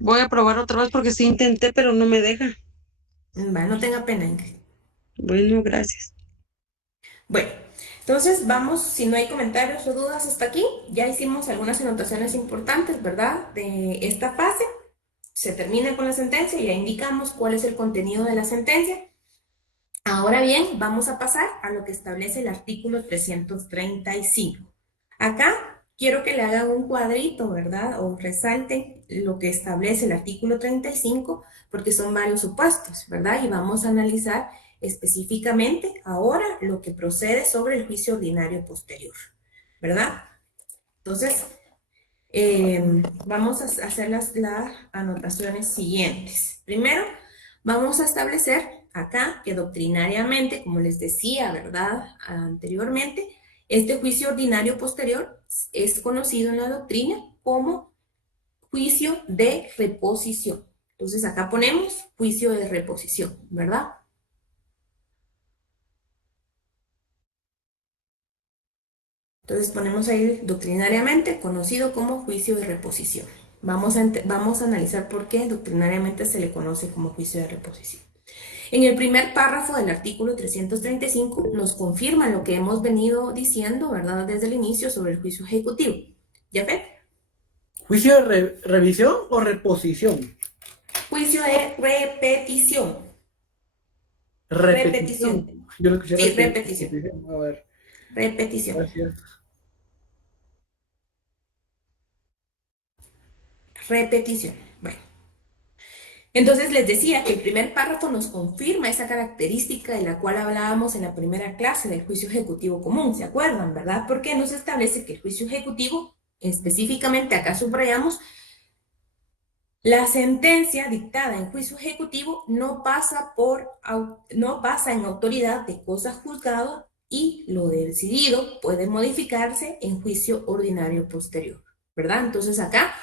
voy a probar otra vez porque sí intenté, pero no me deja. Va, no tenga pena, Ingrid. Bueno, gracias. Bueno, entonces vamos, si no hay comentarios o dudas hasta aquí, ya hicimos algunas anotaciones importantes, ¿verdad? De esta fase. Se termina con la sentencia, ya indicamos cuál es el contenido de la sentencia. Ahora bien, vamos a pasar a lo que establece el artículo 335. Acá quiero que le hagan un cuadrito, ¿verdad? O resalten lo que establece el artículo 35, porque son varios supuestos, ¿verdad? Y vamos a analizar específicamente ahora lo que procede sobre el juicio ordinario posterior, ¿verdad? Entonces, vamos a hacer las anotaciones siguientes. Primero, vamos a establecer acá que doctrinariamente, como les decía, ¿verdad? Anteriormente, este juicio ordinario posterior es conocido en la doctrina como juicio de reposición. Entonces, acá ponemos juicio de reposición, ¿verdad? Entonces ponemos ahí doctrinariamente conocido como juicio de reposición. Vamos a analizar por qué doctrinariamente se le conoce como juicio de reposición. En el primer párrafo del artículo 335 nos confirma lo que hemos venido diciendo, ¿verdad?, desde el inicio sobre el juicio ejecutivo. ¿Ya ves? ¿Juicio de revisión o reposición? Juicio de repetición. Repetición. Repetición. Yo lo escuché Sí, repetición. repetición. A ver, Repetición. gracias. Repetición. Bueno. Entonces les decía que el primer párrafo nos confirma esa característica de la cual hablábamos en la primera clase del juicio ejecutivo común, ¿se acuerdan, verdad? Porque nos establece que el juicio ejecutivo, específicamente acá subrayamos, la sentencia dictada en juicio ejecutivo no pasa en autoridad de cosa juzgada y lo decidido puede modificarse en juicio ordinario posterior, ¿verdad? Entonces acá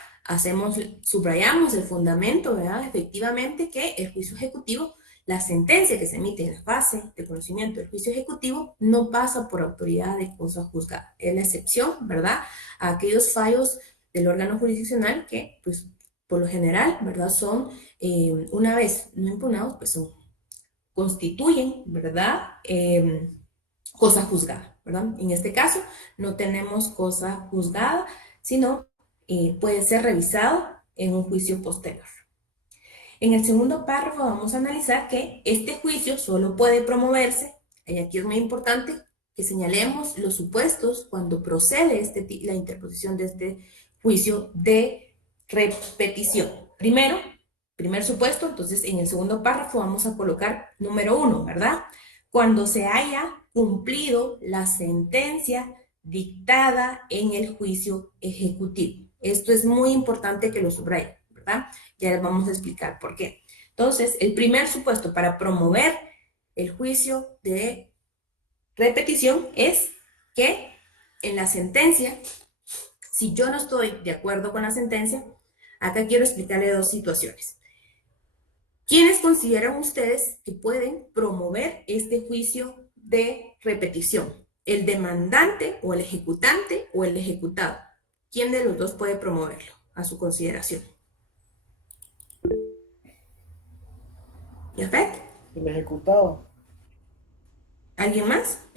subrayamos el fundamento, ¿verdad? Efectivamente que el juicio ejecutivo, la sentencia que se emite en la fase de conocimiento del juicio ejecutivo no pasa por autoridad de cosa juzgada. Es la excepción, ¿verdad?, a aquellos fallos del órgano jurisdiccional que, pues, por lo general, ¿verdad?, son, una vez no impugnados, pues constituyen, ¿verdad?, cosa juzgada, ¿verdad? En este caso, no tenemos cosa juzgada, sino puede ser revisado en un juicio posterior. En el segundo párrafo vamos a analizar que este juicio solo puede promoverse, y aquí es muy importante que señalemos los supuestos cuando procede la interposición de este juicio de repetición. Primer supuesto, entonces en el segundo párrafo vamos a colocar número 1, ¿verdad? Cuando se haya cumplido la sentencia dictada en el juicio ejecutivo. Esto es muy importante que lo subrayen, ¿verdad? Ya les vamos a explicar por qué. Entonces, el primer supuesto para promover el juicio de repetición es que en la sentencia, si yo no estoy de acuerdo con la sentencia, acá quiero explicarle dos situaciones. ¿Quiénes consideran ustedes que pueden promover este juicio de repetición? ¿El demandante o el ejecutante o el ejecutado? ¿Quién de los dos puede promoverlo a su consideración? ¿Yafet? El ejecutado. ¿Alguien más?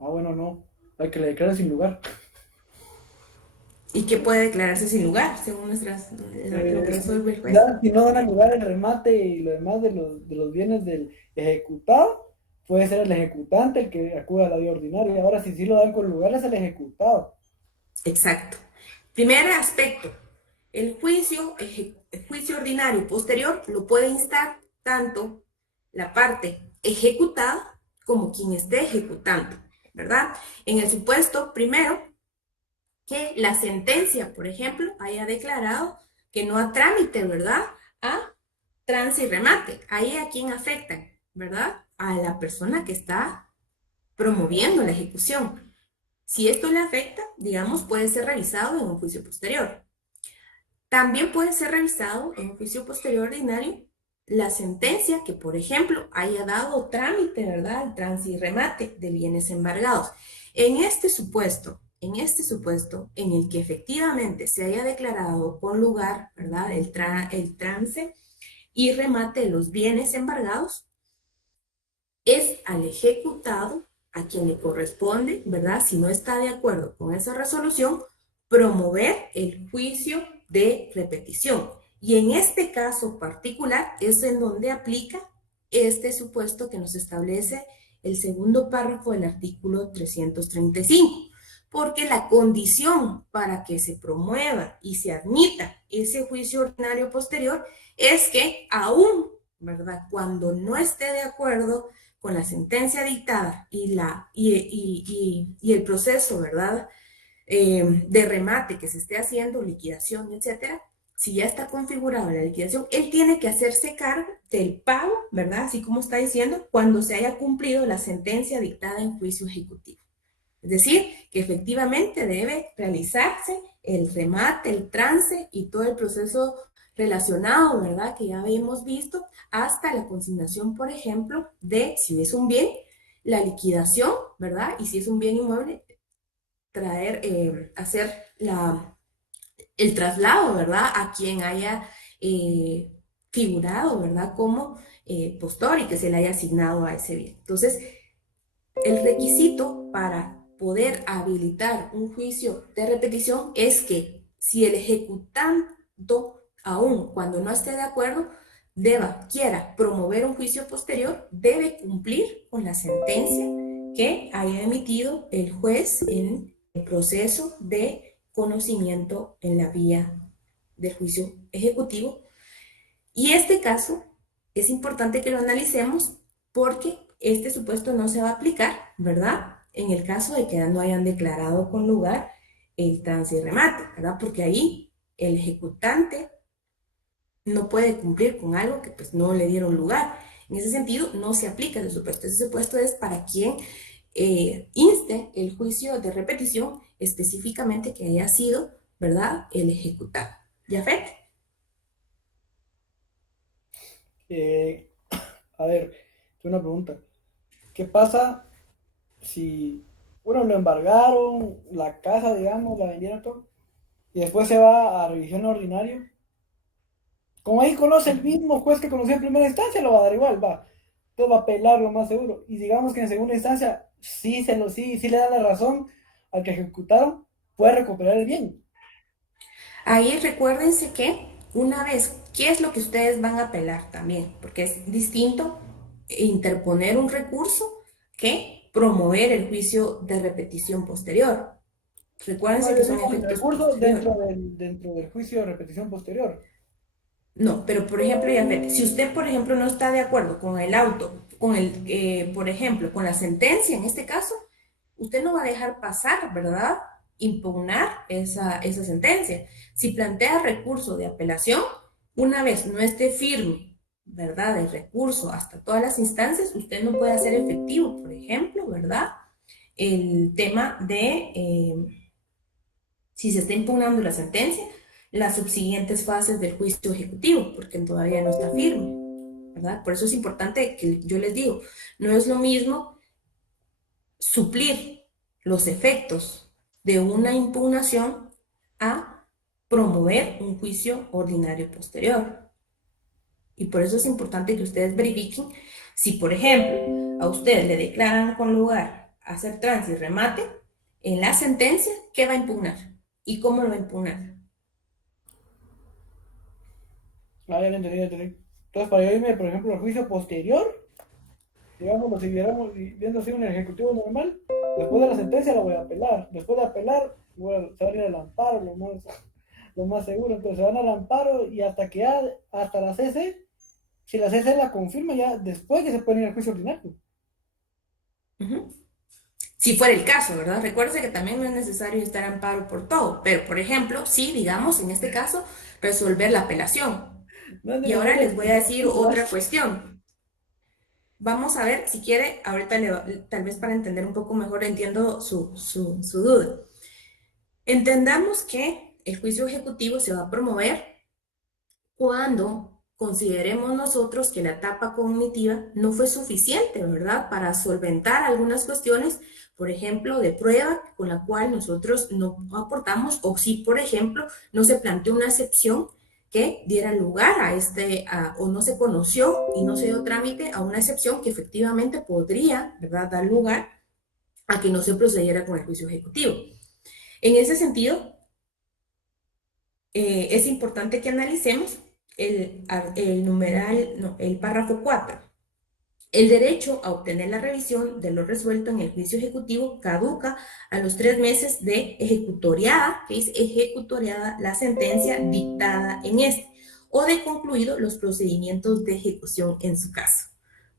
Ah, bueno, no. Hay que le declare sin lugar. ¿Y qué puede declararse sin lugar, según lo que resuelve el juez? Si no dan lugar el remate y lo demás de los bienes del ejecutado, puede ser el ejecutante el que acude a la vía ordinaria. Ahora, si sí lo dan con lugar, es el ejecutado. Exacto. Primer aspecto, el juicio ordinario posterior lo puede instar tanto la parte ejecutada como quien esté ejecutando, ¿verdad? En el supuesto primero, que la sentencia, por ejemplo, haya declarado que no a trámite, ¿verdad? A trance y remate. Ahí a quién afectan, ¿verdad? A la persona que está promoviendo la ejecución. Si esto le afecta, digamos, puede ser revisado en un juicio posterior. También puede ser revisado en un juicio posterior ordinario la sentencia que, por ejemplo, haya dado trámite, ¿verdad? Al trance y remate de bienes embargados. En este supuesto en el que efectivamente se haya declarado con lugar, ¿verdad? El trance y remate de los bienes embargados, es al ejecutado a quien le corresponde, ¿verdad? Si no está de acuerdo con esa resolución, promover el juicio de repetición. Y en este caso particular es en donde aplica este supuesto que nos establece el segundo párrafo del artículo 335, porque la condición para que se promueva y se admita ese juicio ordinario posterior es que aún, ¿verdad? Cuando no esté de acuerdo con la sentencia dictada y el proceso, ¿verdad? De remate que se esté haciendo, liquidación, etcétera, si ya está configurada la liquidación, él tiene que hacerse cargo del pago, ¿verdad? Así como está diciendo, cuando se haya cumplido la sentencia dictada en juicio ejecutivo. Es decir, que efectivamente debe realizarse el remate, el trance y todo el proceso relacionado, ¿verdad? Que ya habíamos visto, hasta la consignación, por ejemplo, de si es un bien, la liquidación, ¿verdad? Y si es un bien inmueble, hacer el traslado, ¿verdad? A quien haya figurado, ¿verdad? Como postor y que se le haya asignado a ese bien. Entonces, el requisito para poder habilitar un juicio de repetición es que si el ejecutando, aún cuando no esté de acuerdo, quiera promover un juicio posterior, debe cumplir con la sentencia que haya emitido el juez en el proceso de conocimiento en la vía del juicio ejecutivo. Y este caso es importante que lo analicemos porque este supuesto no se va a aplicar, ¿verdad? En el caso de que no hayan declarado con lugar el trance y remate, ¿verdad? Porque ahí el ejecutante no puede cumplir con algo que pues no le dieron lugar. En ese sentido, no se aplica ese supuesto. Ese supuesto es para quien inste el juicio de repetición específicamente que haya sido, ¿verdad? El ejecutado. ¿Yafet? Eh, a ver, tengo una pregunta. ¿Qué pasa si uno lo embargaron, la casa, digamos, la vendieron todo, y después se va a revisión ordinaria? Como ahí conoce el mismo juez que conoció en primera instancia, lo va a dar igual, va. Entonces va a apelar lo más seguro. Y digamos que en segunda instancia sí le da la razón al que ejecutaron, puede recuperar el bien. Ahí recuérdense que una vez, ¿qué es lo que ustedes van a apelar también? Porque es distinto interponer un recurso que promover el juicio de repetición posterior. No, Recuérdense yo que son digo el efectos recurso posteriores. dentro del juicio de repetición posterior. No, pero por ejemplo, Yafet, si usted, por ejemplo, no está de acuerdo con el auto, por ejemplo, con la sentencia en este caso, usted no va a dejar pasar, ¿verdad? Impugnar esa sentencia. Si plantea recurso de apelación, una vez no esté firme, ¿verdad? El recurso hasta todas las instancias, usted no puede hacer efectivo, por ejemplo, ¿verdad? El tema de si se está impugnando la sentencia, las subsiguientes fases del juicio ejecutivo, porque todavía no está firme, ¿verdad? Por eso es importante que yo les digo, no es lo mismo suplir los efectos de una impugnación a promover un juicio ordinario posterior. Y por eso es importante que ustedes verifiquen si, por ejemplo, a usted le declaran con lugar a hacer trance y remate, en la sentencia, ¿qué va a impugnar? ¿Y cómo lo va a impugnar? Ah, ya lo entendí, ya entendí. Entonces, para yo irme, por ejemplo, al juicio posterior, digamos, lo siguiéramos viendo así un ejecutivo normal, después de la sentencia la voy a apelar. Después de apelar, se va a ir al amparo, lo más seguro. Entonces, se van al amparo y hasta que ya, hasta la CC, si la CC la confirma, ya después que se puede ir al juicio ordinario. Ujú. Si fuera el caso, ¿verdad? Recuerde que también no es necesario estar amparo por todo, pero por ejemplo, sí, digamos, en este caso, resolver la apelación. No es Y ahora les voy a decir necesario. otra cuestión. Vamos a ver, si quiere, ahorita tal vez para entender un poco mejor, entiendo su duda. Entendamos que el juicio ejecutivo se va a promover cuando consideremos nosotros que la etapa cognitiva no fue suficiente, ¿verdad? Para solventar algunas cuestiones, por ejemplo, de prueba con la cual nosotros no aportamos, o si, por ejemplo, no se planteó una excepción que diera lugar o no se conoció y no se dio trámite a una excepción que efectivamente podría, ¿verdad?, dar lugar a que no se procediera con el juicio ejecutivo. En ese sentido, es importante que analicemos el párrafo 4. El derecho a obtener la revisión de lo resuelto en el juicio ejecutivo caduca a los 3 meses de ejecutoriada, que es ejecutoriada la sentencia dictada en este, o de concluido los procedimientos de ejecución en su caso,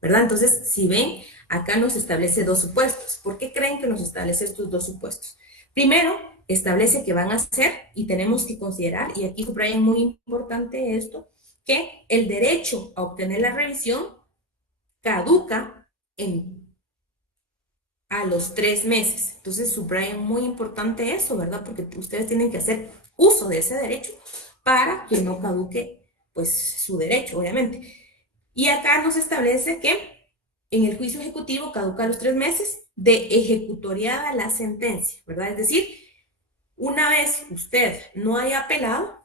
¿verdad? Entonces, si ven, acá nos establece dos supuestos. ¿Por qué creen que nos establece estos dos supuestos? Primero, establece que van a ser, y tenemos que considerar, y aquí subrayan muy importante esto, que el derecho a obtener la revisión caduca a los 3 meses. Entonces, subrayan muy importante eso, ¿verdad? Porque ustedes tienen que hacer uso de ese derecho para que no caduque, pues, su derecho, obviamente. Y acá nos establece que en el juicio ejecutivo caduca a los 3 meses de ejecutoriada la sentencia, ¿verdad? Es decir, una vez usted no haya apelado,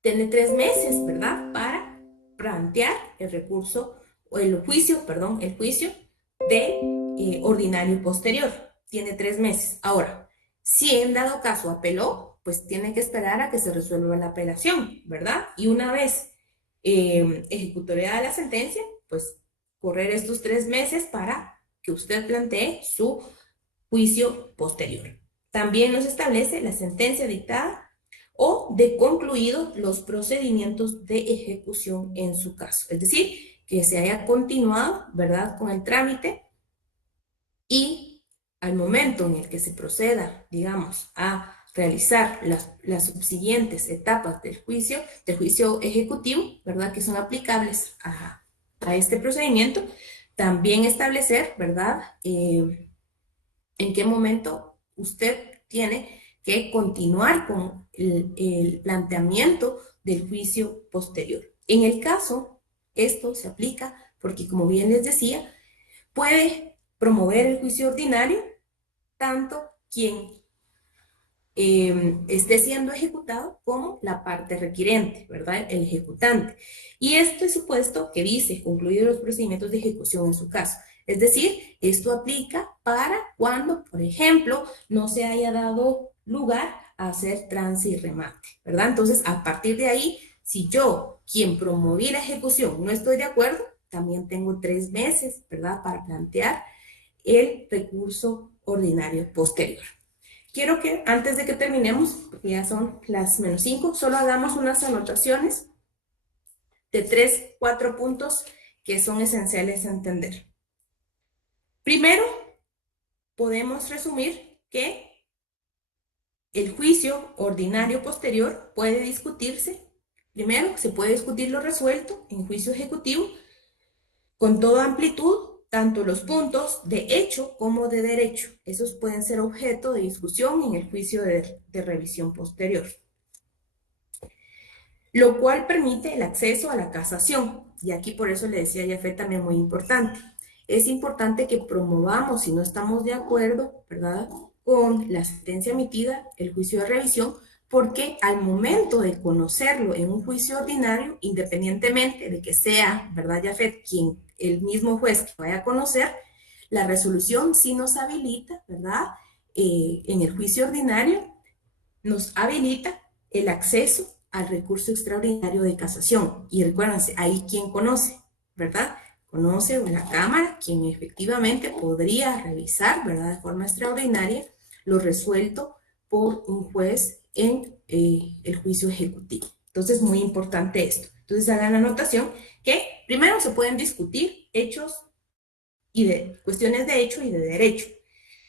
tiene 3 meses, ¿verdad? Para plantear el recurso, o el juicio de ordinario posterior. Tiene 3 meses. Ahora, si en dado caso apeló, pues tiene que esperar a que se resuelva la apelación, ¿verdad? Y una vez ejecutoriada la sentencia, pues correr estos 3 meses para que usted plantee su juicio posterior. También nos establece la sentencia dictada o de concluidos los procedimientos de ejecución en su caso. Es decir, que se haya continuado, ¿verdad?, con el trámite y al momento en el que se proceda, digamos, a realizar las subsiguientes etapas del juicio ejecutivo, ¿verdad?, que son aplicables a este procedimiento, también establecer, ¿verdad?, en qué momento usted tiene que continuar con el planteamiento del juicio posterior. En el caso, esto se aplica porque, como bien les decía, puede promover el juicio ordinario tanto quien esté siendo ejecutado como la parte requirente, ¿verdad? El ejecutante. Y este supuesto que dice concluidos los procedimientos de ejecución en su caso. Es decir, esto aplica para cuando, por ejemplo, no se haya dado lugar a hacer trance y remate, ¿verdad? Entonces, a partir de ahí, si yo, quien promoví la ejecución, no estoy de acuerdo, también tengo 3 meses, ¿verdad?, para plantear el recurso ordinario posterior. Quiero que antes de que terminemos, porque ya son las -5, solo hagamos unas anotaciones de 3, 4 puntos que son esenciales a entender. Primero, podemos resumir que el juicio ordinario posterior puede discutirse. Primero, se puede discutir lo resuelto en juicio ejecutivo con toda amplitud, tanto los puntos de hecho como de derecho. Esos pueden ser objeto de discusión en el juicio de revisión posterior. lo cual permite el acceso a la casación. Y aquí por eso le decía a Jafet también muy importante. Es importante que promovamos, si no estamos de acuerdo, ¿verdad?, con la sentencia emitida, el juicio de revisión, porque al momento de conocerlo en un juicio ordinario, independientemente de que sea, ¿verdad, Jafet?, quien el mismo juez que vaya a conocer, la resolución sí nos habilita, ¿verdad?, en el juicio ordinario, nos habilita el acceso al recurso extraordinario de casación. Y recuérdense, ahí quien conoce, ¿verdad? Conoce la Cámara, quien efectivamente podría revisar, ¿verdad?, de forma extraordinaria lo resuelto por un juez en el juicio ejecutivo. Entonces, muy importante esto. Entonces, hagan la anotación que primero se pueden discutir hechos y de cuestiones de hecho y de derecho.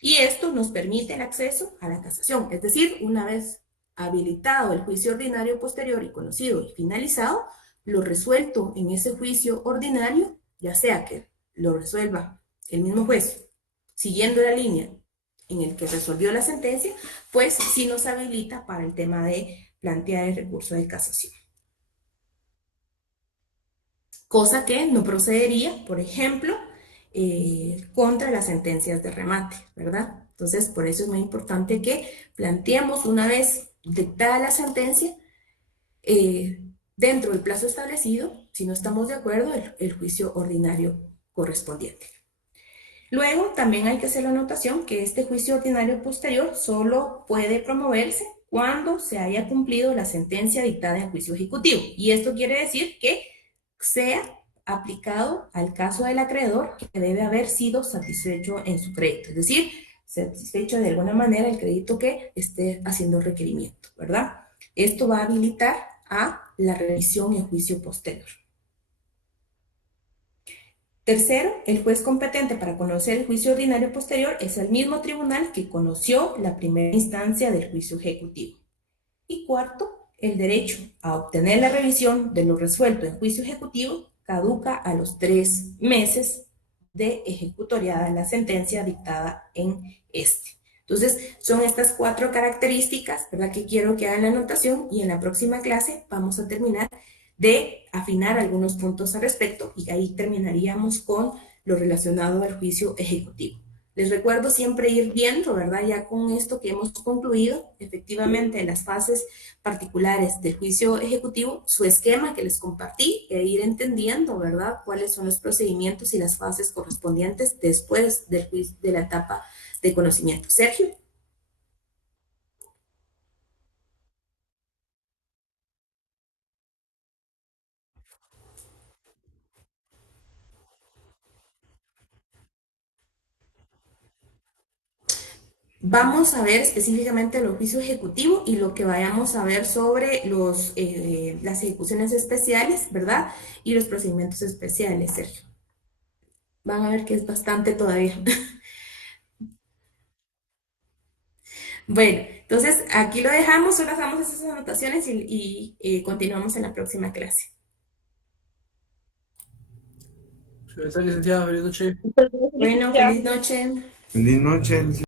Y esto nos permite el acceso a la casación, es decir, una vez habilitado el juicio ordinario posterior y conocido y finalizado, lo resuelto en ese juicio ordinario, ya sea que lo resuelva el mismo juez siguiendo la línea en el que resolvió la sentencia, pues sí nos habilita para el tema de plantear el recurso de casación. Cosa que no procedería, por ejemplo, contra las sentencias de remate, ¿verdad? Entonces, por eso es muy importante que planteemos una vez dictada la sentencia, dentro del plazo establecido, si no estamos de acuerdo, el juicio ordinario correspondiente. Luego, también hay que hacer la anotación que este juicio ordinario posterior solo puede promoverse cuando se haya cumplido la sentencia dictada en juicio ejecutivo. Y esto quiere decir que sea aplicado al caso del acreedor que debe haber sido satisfecho en su crédito, es decir, satisfecho de alguna manera el crédito que esté haciendo requerimiento, ¿verdad? Esto va a habilitar a la revisión en juicio posterior. Tercero, el juez competente para conocer el juicio ordinario posterior es el mismo tribunal que conoció la primera instancia del juicio ejecutivo. Y cuarto, el derecho a obtener la revisión de lo resuelto en juicio ejecutivo caduca a los 3 meses de ejecutoriada la sentencia dictada en este. Entonces, son estas 4 características, ¿verdad?, que quiero que hagan la anotación, y en la próxima clase vamos a terminar de afinar algunos puntos al respecto y ahí terminaríamos con lo relacionado al juicio ejecutivo. Les recuerdo siempre ir viendo, ¿verdad?, ya con esto que hemos concluido, efectivamente, en las fases particulares del juicio ejecutivo, su esquema que les compartí, e ir entendiendo, ¿verdad?, cuáles son los procedimientos y las fases correspondientes después del juicio, de la etapa de conocimiento. Sergio. Vamos a ver específicamente el juicio ejecutivo y lo que vayamos a ver sobre las ejecuciones especiales, ¿verdad? Y los procedimientos especiales, Sergio. Van a ver que es bastante todavía. Bueno, entonces aquí lo dejamos, solo hagamos esas anotaciones y continuamos en la próxima clase. Está licenciada, feliz noche. Bueno, feliz noche. Feliz noche.